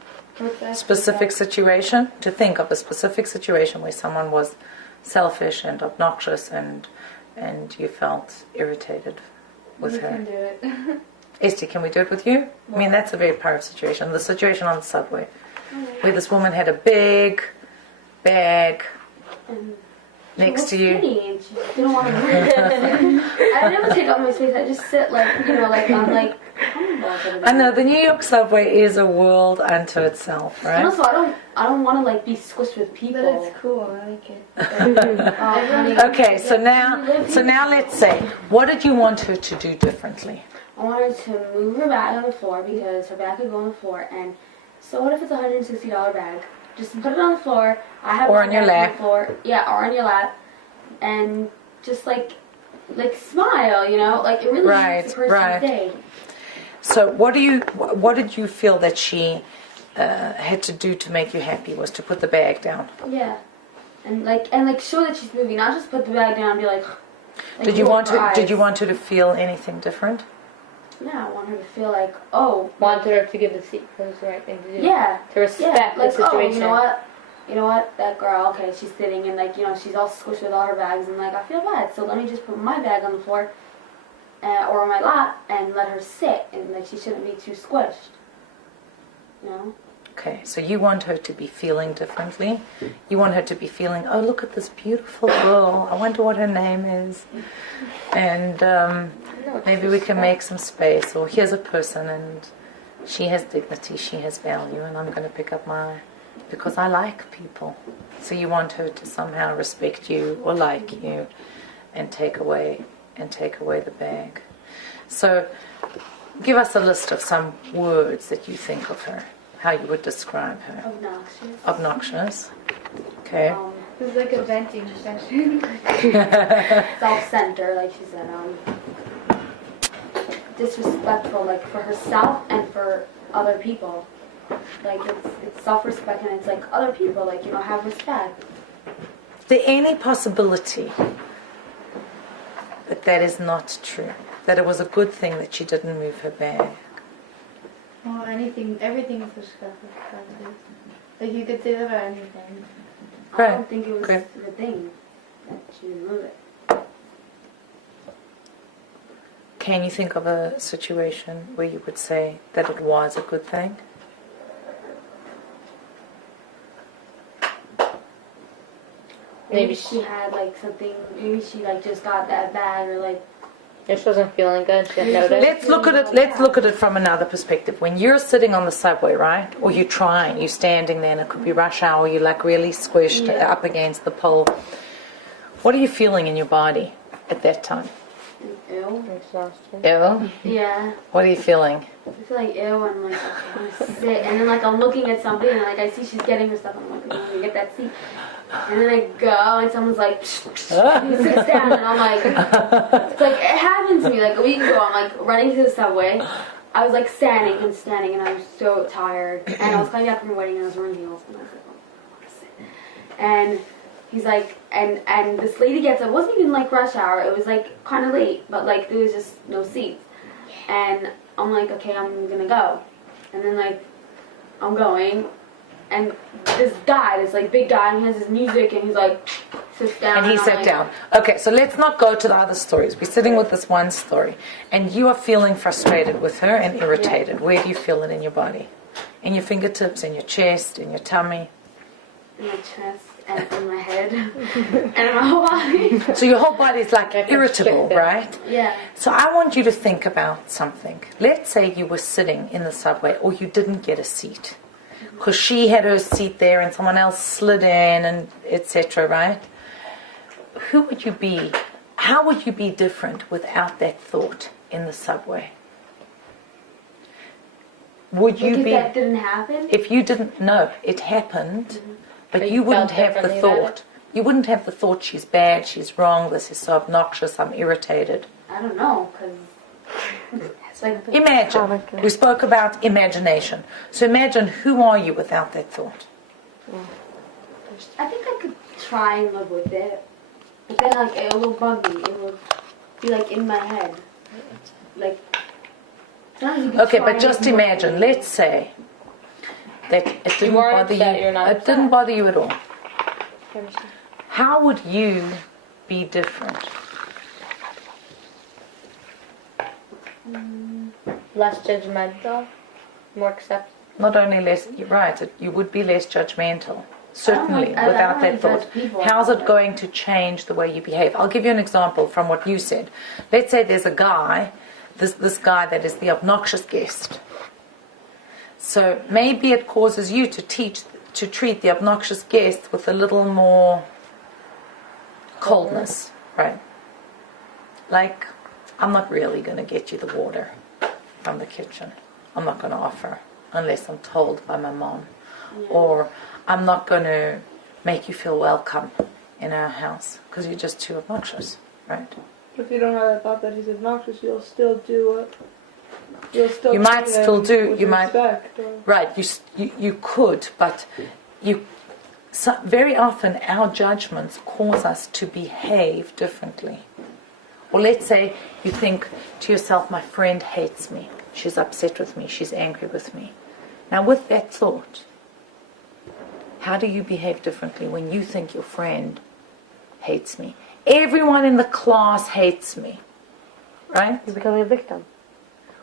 specific situation? To think of a specific situation where someone was selfish and obnoxious and you felt irritated with You her. can do it. Esty, can we do it with you? I mean, that's a very powerful situation. The situation on the subway, where this woman had a big bag And next she to was you. skinny and she didn't want to move. I never take up my space. I just sit like like I'm like I know the New York subway is a world unto itself, And right? also, I don't want to like be squished with people. But it's cool, I like it. Oh, honey. Okay, so now let's say, what did you want her to do differently? I want her to move her bag on the floor because her bag could go on the floor. And so what if it's a $160 bag? Just put it on the floor. I have Or my on your bag lap. On the floor. Yeah, or on your lap, and just like smile. You know, like it really Right, makes the person's right. day. So what did you feel that she had to do to make you happy? Was to put the bag down? Yeah, and show that she's moving, not just put the bag down and be like. Did you roll want her her? Did eyes. you want her to feel anything different? Yeah, I want her to feel like, oh, Wanted her to give the seat was the right thing to do. yeah. To respect like, the situation. oh, you know what? you know what, that girl, okay, she's sitting and like, you know, she's all squished with all her bags and like, I feel bad, so let me just put my bag on the floor or on my lap and let her sit, and like she shouldn't be too squished, you know? Okay, so you want her to be feeling differently. You want her to be feeling, oh, look at this beautiful girl. I wonder what her name is. And maybe we can make some space. Or here's a person and she has dignity, she has value, and I'm going to pick up my... because I like people. So you want her to somehow respect you or like you and take away the bag. So give us a list of some words that you think of her. How you would describe her? Obnoxious. Obnoxious. Okay. It was like a venting session. Self-centered, like she said. Disrespectful, like for herself and for other people. Like it's self-respect and it's like other people, like, you know, have respect. Is there any possibility that is not true? That it was a good thing that she didn't move her bag? Well, everything is disrespectful. Like you could say that about anything. Right. I don't think it was Okay. the thing that she didn't move it. Can you think of a situation where you would say that it was a good thing? Maybe she had like something, maybe she like just got that bag or like... If she wasn't feeling good, she had noticed. Let's look at it from another perspective. When you're sitting on the subway, right? Or you're standing there and it could be rush hour, you're like really squished up against the pole. What are you feeling in your body at that time? Ew. Exhausted. Ew? Yeah. What are you feeling? I feel like ew and like I want to sit and then like I'm looking at something and like I see she's getting her stuff and I'm like, I'm gonna get that seat. And then I go and someone's like, sits down and I'm like, it's like, it happened to me like a week ago. I'm like running to the subway. I was like standing and I was so tired. And I was coming back from a wedding and I was wearing heels and I was like, oh, I want to sit. And he's like, and this lady gets up. It wasn't even like rush hour. It was like kind of late, but like there was just no seats. And I'm like, okay, I'm gonna go. And then like, I'm going. And this guy, this like big guy, and he has his music, and he's like, sits down. And he sat down. Okay, so let's not go to the other stories. We're sitting with this one story. And you are feeling frustrated with her and irritated. Where do you feel it in your body? In your fingertips, in your chest, in your tummy? In my chest, and in my head, and in my whole body. So your whole body is like irritable, right? Yeah. So I want you to think about something. Let's say you were sitting in the subway or you didn't get a seat. Because she had her seat there and someone else slid in and etc., right? Who would you be? How would you be different without that thought in the subway? Would you be... If that didn't happen? If you didn't know it happened, but But you you wouldn't felt have the differently about thought. You wouldn't have the thought, she's bad, she's wrong, this is so obnoxious, I'm irritated. I don't know, because it's like... Imagine. We spoke about imagination. So imagine, who are you without that thought? I think I could try and live with it. But then, like, it will bug me. It will be, like, in my head. Like... Okay, but just imagine, let's say that it didn't bother you. It didn't bother you at all. How would you be different? Less judgmental, more accepting. Not only less, you're right, you would be less judgmental. Certainly, I without don't that judge thought. people. How's it going to change the way you behave? I'll give you an example from what you said. Let's say there's a guy, this guy that is the obnoxious guest. So maybe it causes you to treat the obnoxious guest with a little more coldness, right? Like, I'm not really going to get you the water from the kitchen. I'm not going to offer unless I'm told by my mom. Yeah. Or I'm not going to make you feel welcome in our house because you're just too obnoxious, right? If you don't have that thought that he's obnoxious, you'll still do it. You'll still. You might treat him still do. with You might. respect, or- Right. You could, but very often our judgments cause us to behave differently. Or let's say you think to yourself, my friend hates me. She's upset with me. She's angry with me. Now with that thought, How do you behave differently when you think your friend hates me? Everyone in the class hates me, right? You're becoming a victim.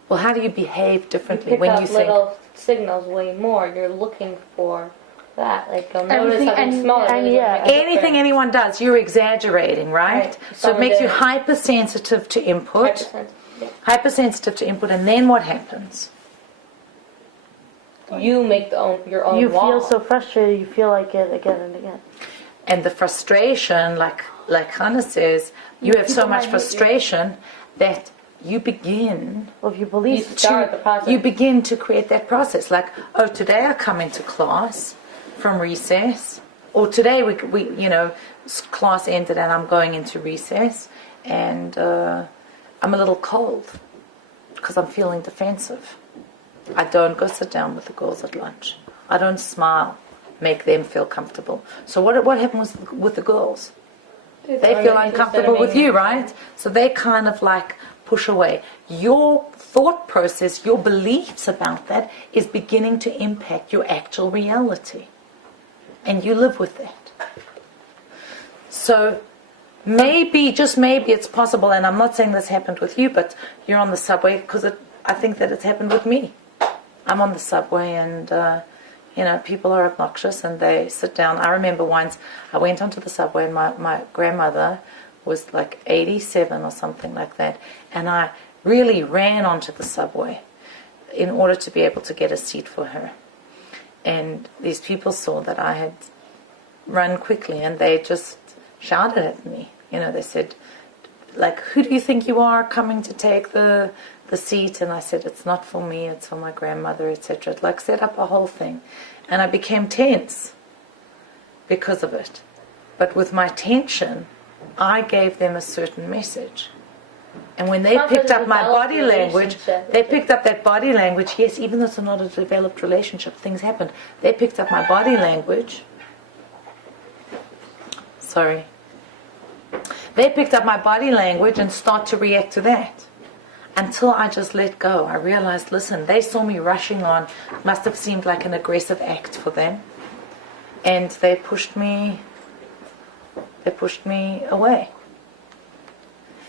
Well, how do you behave You differently pick when up you think... little signals way more. You're looking for that. Like, you'll notice Everything- something and- smaller. and really yeah. make a Anything difference. anyone does, you're exaggerating, right? Right. So it makes you Someone hypersensitive to input. 5%. Yeah. Hypersensitive to input, and then what happens? You make your own You wall. feel so frustrated, you feel like it again and again. And the frustration, like Hannah says, you have so People much might hate you. frustration that you begin Well, if you You believe start the process. you begin to create that process. Like, oh, today I come into class from recess, or today we class ended and I'm going into recess, and I'm a little cold because I'm feeling defensive. I don't go sit down with the girls at lunch. I don't smile, make them feel comfortable. So what happens with the girls? They feel uncomfortable with you, right? So they kind of like push away. Your thought process, your beliefs about that is beginning to impact your actual reality. And you live with that. So maybe, just maybe it's possible, and I'm not saying this happened with you, but you're on the subway, because I think that it's happened with me. I'm on the subway and, people are obnoxious and they sit down. I remember once I went onto the subway and my grandmother was like 87 or something like that. And I really ran onto the subway in order to be able to get a seat for her. And these people saw that I had run quickly and they just shouted at me. They said, like, who do you think you are coming to take the seat? And I said, it's not for me, it's for my grandmother, etc. It like set up a whole thing. And I became tense because of it. But with my tension, I gave them a certain message. And when they picked up my body language, they picked up that body language. Yes, even though it's not a developed relationship, things happened. They picked up my body language. Sorry. They picked up my body language and start to react to that. Until I just let go. I realized, listen, they saw me rushing on. It must have seemed like an aggressive act for them. And they pushed me away.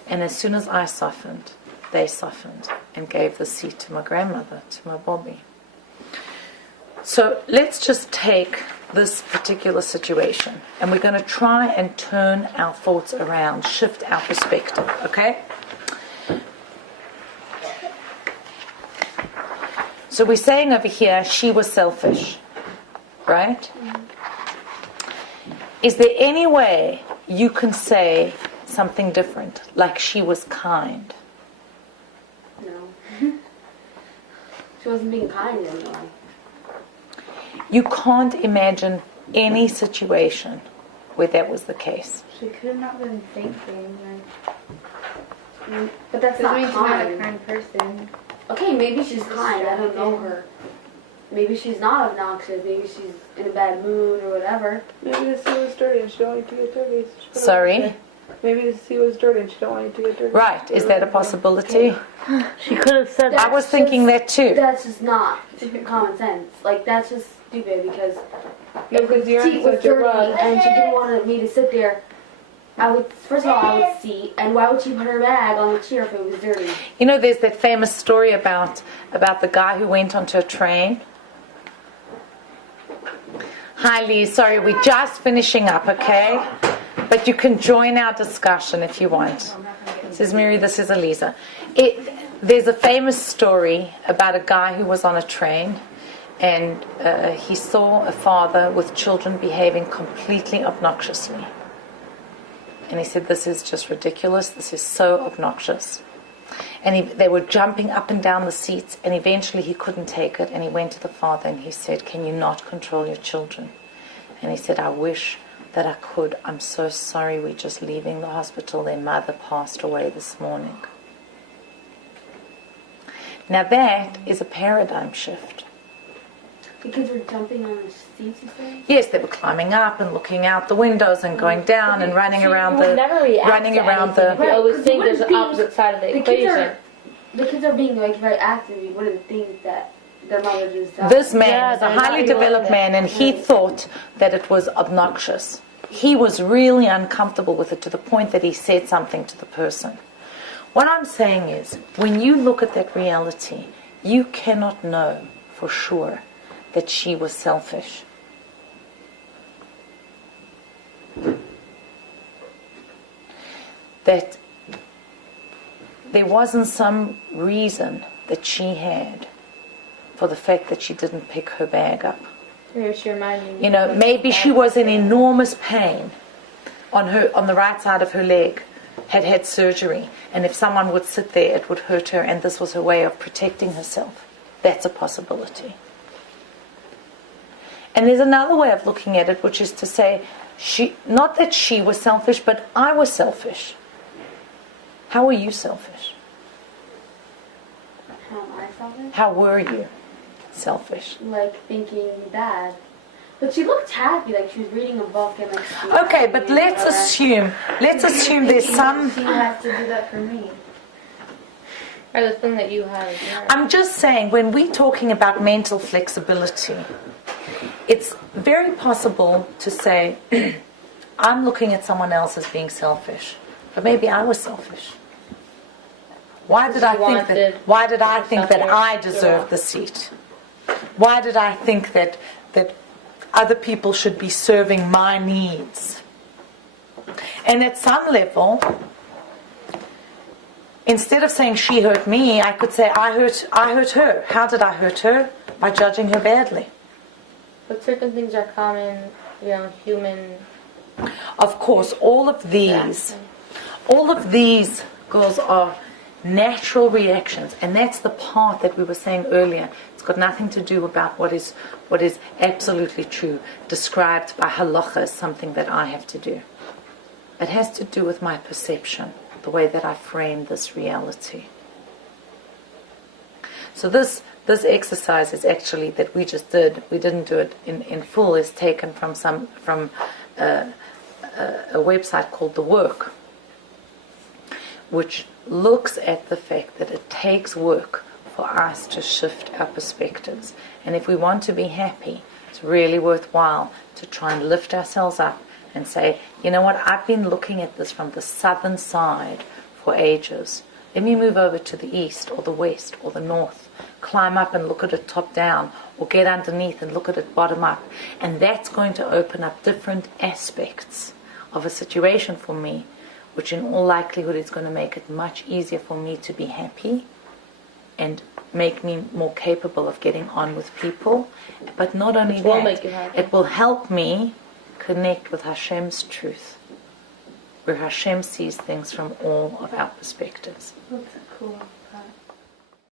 And as soon as I softened, they softened and gave the seat to my grandmother, to my Bobby. So let's just take this particular situation and we're going to try and turn our thoughts around, shift our perspective, okay? So we're saying over here, she was selfish, right? Is there any way you can say something different, like she was kind? No. She wasn't being kind to anyone. You can't imagine any situation where that was the case. She could have not been thinking. But that's Doesn't mean not she's not a kind. kind person. Okay, maybe she's kind. I don't know her. Maybe she's not obnoxious. Maybe she's in a bad mood or whatever. Maybe the sea was dirty and she don't want you to get dirty. So she put it Sorry? out there. Maybe the sea was dirty and she don't want you to get dirty. Right, is that a possibility? She could have said I was thinking that too. That's just not common sense. Like, that's just stupid because No, if because the you're seat was such a dirty rug. and she didn't want me to sit there, first of all, I would see, and why would she put her bag on the chair if it was dirty? There's that famous story about the guy who went onto a train. Hi, Lee. Sorry, we're just finishing up, okay? But you can join our discussion if you want. This is Mary, this is Eliza. There's a famous story about a guy who was on a train and he saw a father with children behaving completely obnoxiously. And he said, this is just ridiculous. This is so obnoxious. And they were jumping up and down the seats, and eventually he couldn't take it, and he went to the father and he said, can you not control your children? And he said, I wish that I could. I'm so sorry, we're just leaving the hospital. Their mother passed away this morning. Now that is a paradigm shift. The kids were jumping on the seats, you say? Yes, they were climbing up and looking out the windows and going down and running around the... never react running to around anything. the... You always Right, think 'cause there's you an wouldn't opposite side of the The equation. kids are being like very active. You wouldn't think that their knowledge is that. This man Yeah, is a they're highly not doing developed it. man, and he thought that it was obnoxious. He was really uncomfortable with it to the point that he said something to the person. What I'm saying is, when you look at that reality, you cannot know for sure that she was selfish. That there wasn't some reason that she had for the fact that she didn't pick her bag up. Maybe she reminded me. You know, maybe she was in enormous pain on the right side of her leg, had surgery, and if someone would sit there, it would hurt her, and this was her way of protecting herself. That's a possibility. And there's another way of looking at it, which is to say, not that she was selfish, but I was selfish. How were you selfish? How am I selfish? How were you selfish? Like thinking bad. But she looked happy, like she was reading a book and like. Okay, but let's assume there's some. She has to do that for me. Or the thing that you have is yours. I'm just saying, when we're talking about mental flexibility, it's very possible to say, I'm looking at someone else as being selfish, but maybe I was selfish. Why did I think that I deserved the seat? Why did I think that other people should be serving my needs? And at some level, instead of saying she hurt me, I could say I hurt her. How did I hurt her? By judging her badly. But certain things are common, human. Of course, all of these girls are natural reactions, and that's the part that we were saying earlier. It's got nothing to do about what is absolutely true, described by halacha as something that I have to do. It has to do with my perception, the way that I frame this reality. So this exercise is actually that we just did. We didn't do it in full. Is taken from a website called The Work, which looks at the fact that it takes work for us to shift our perspectives. And if we want to be happy, it's really worthwhile to try and lift ourselves up and say, you know what, I've been looking at this from the southern side for ages. Let me move over to the east or the west or the north, climb up and look at it top down, or get underneath and look at it bottom up. And that's going to open up different aspects of a situation for me, which in all likelihood is going to make it much easier for me to be happy and make me more capable of getting on with people. But not only will that, make you happy. it will help me connect with Hashem's truth, where Hashem sees things from all of our perspectives. That's cool.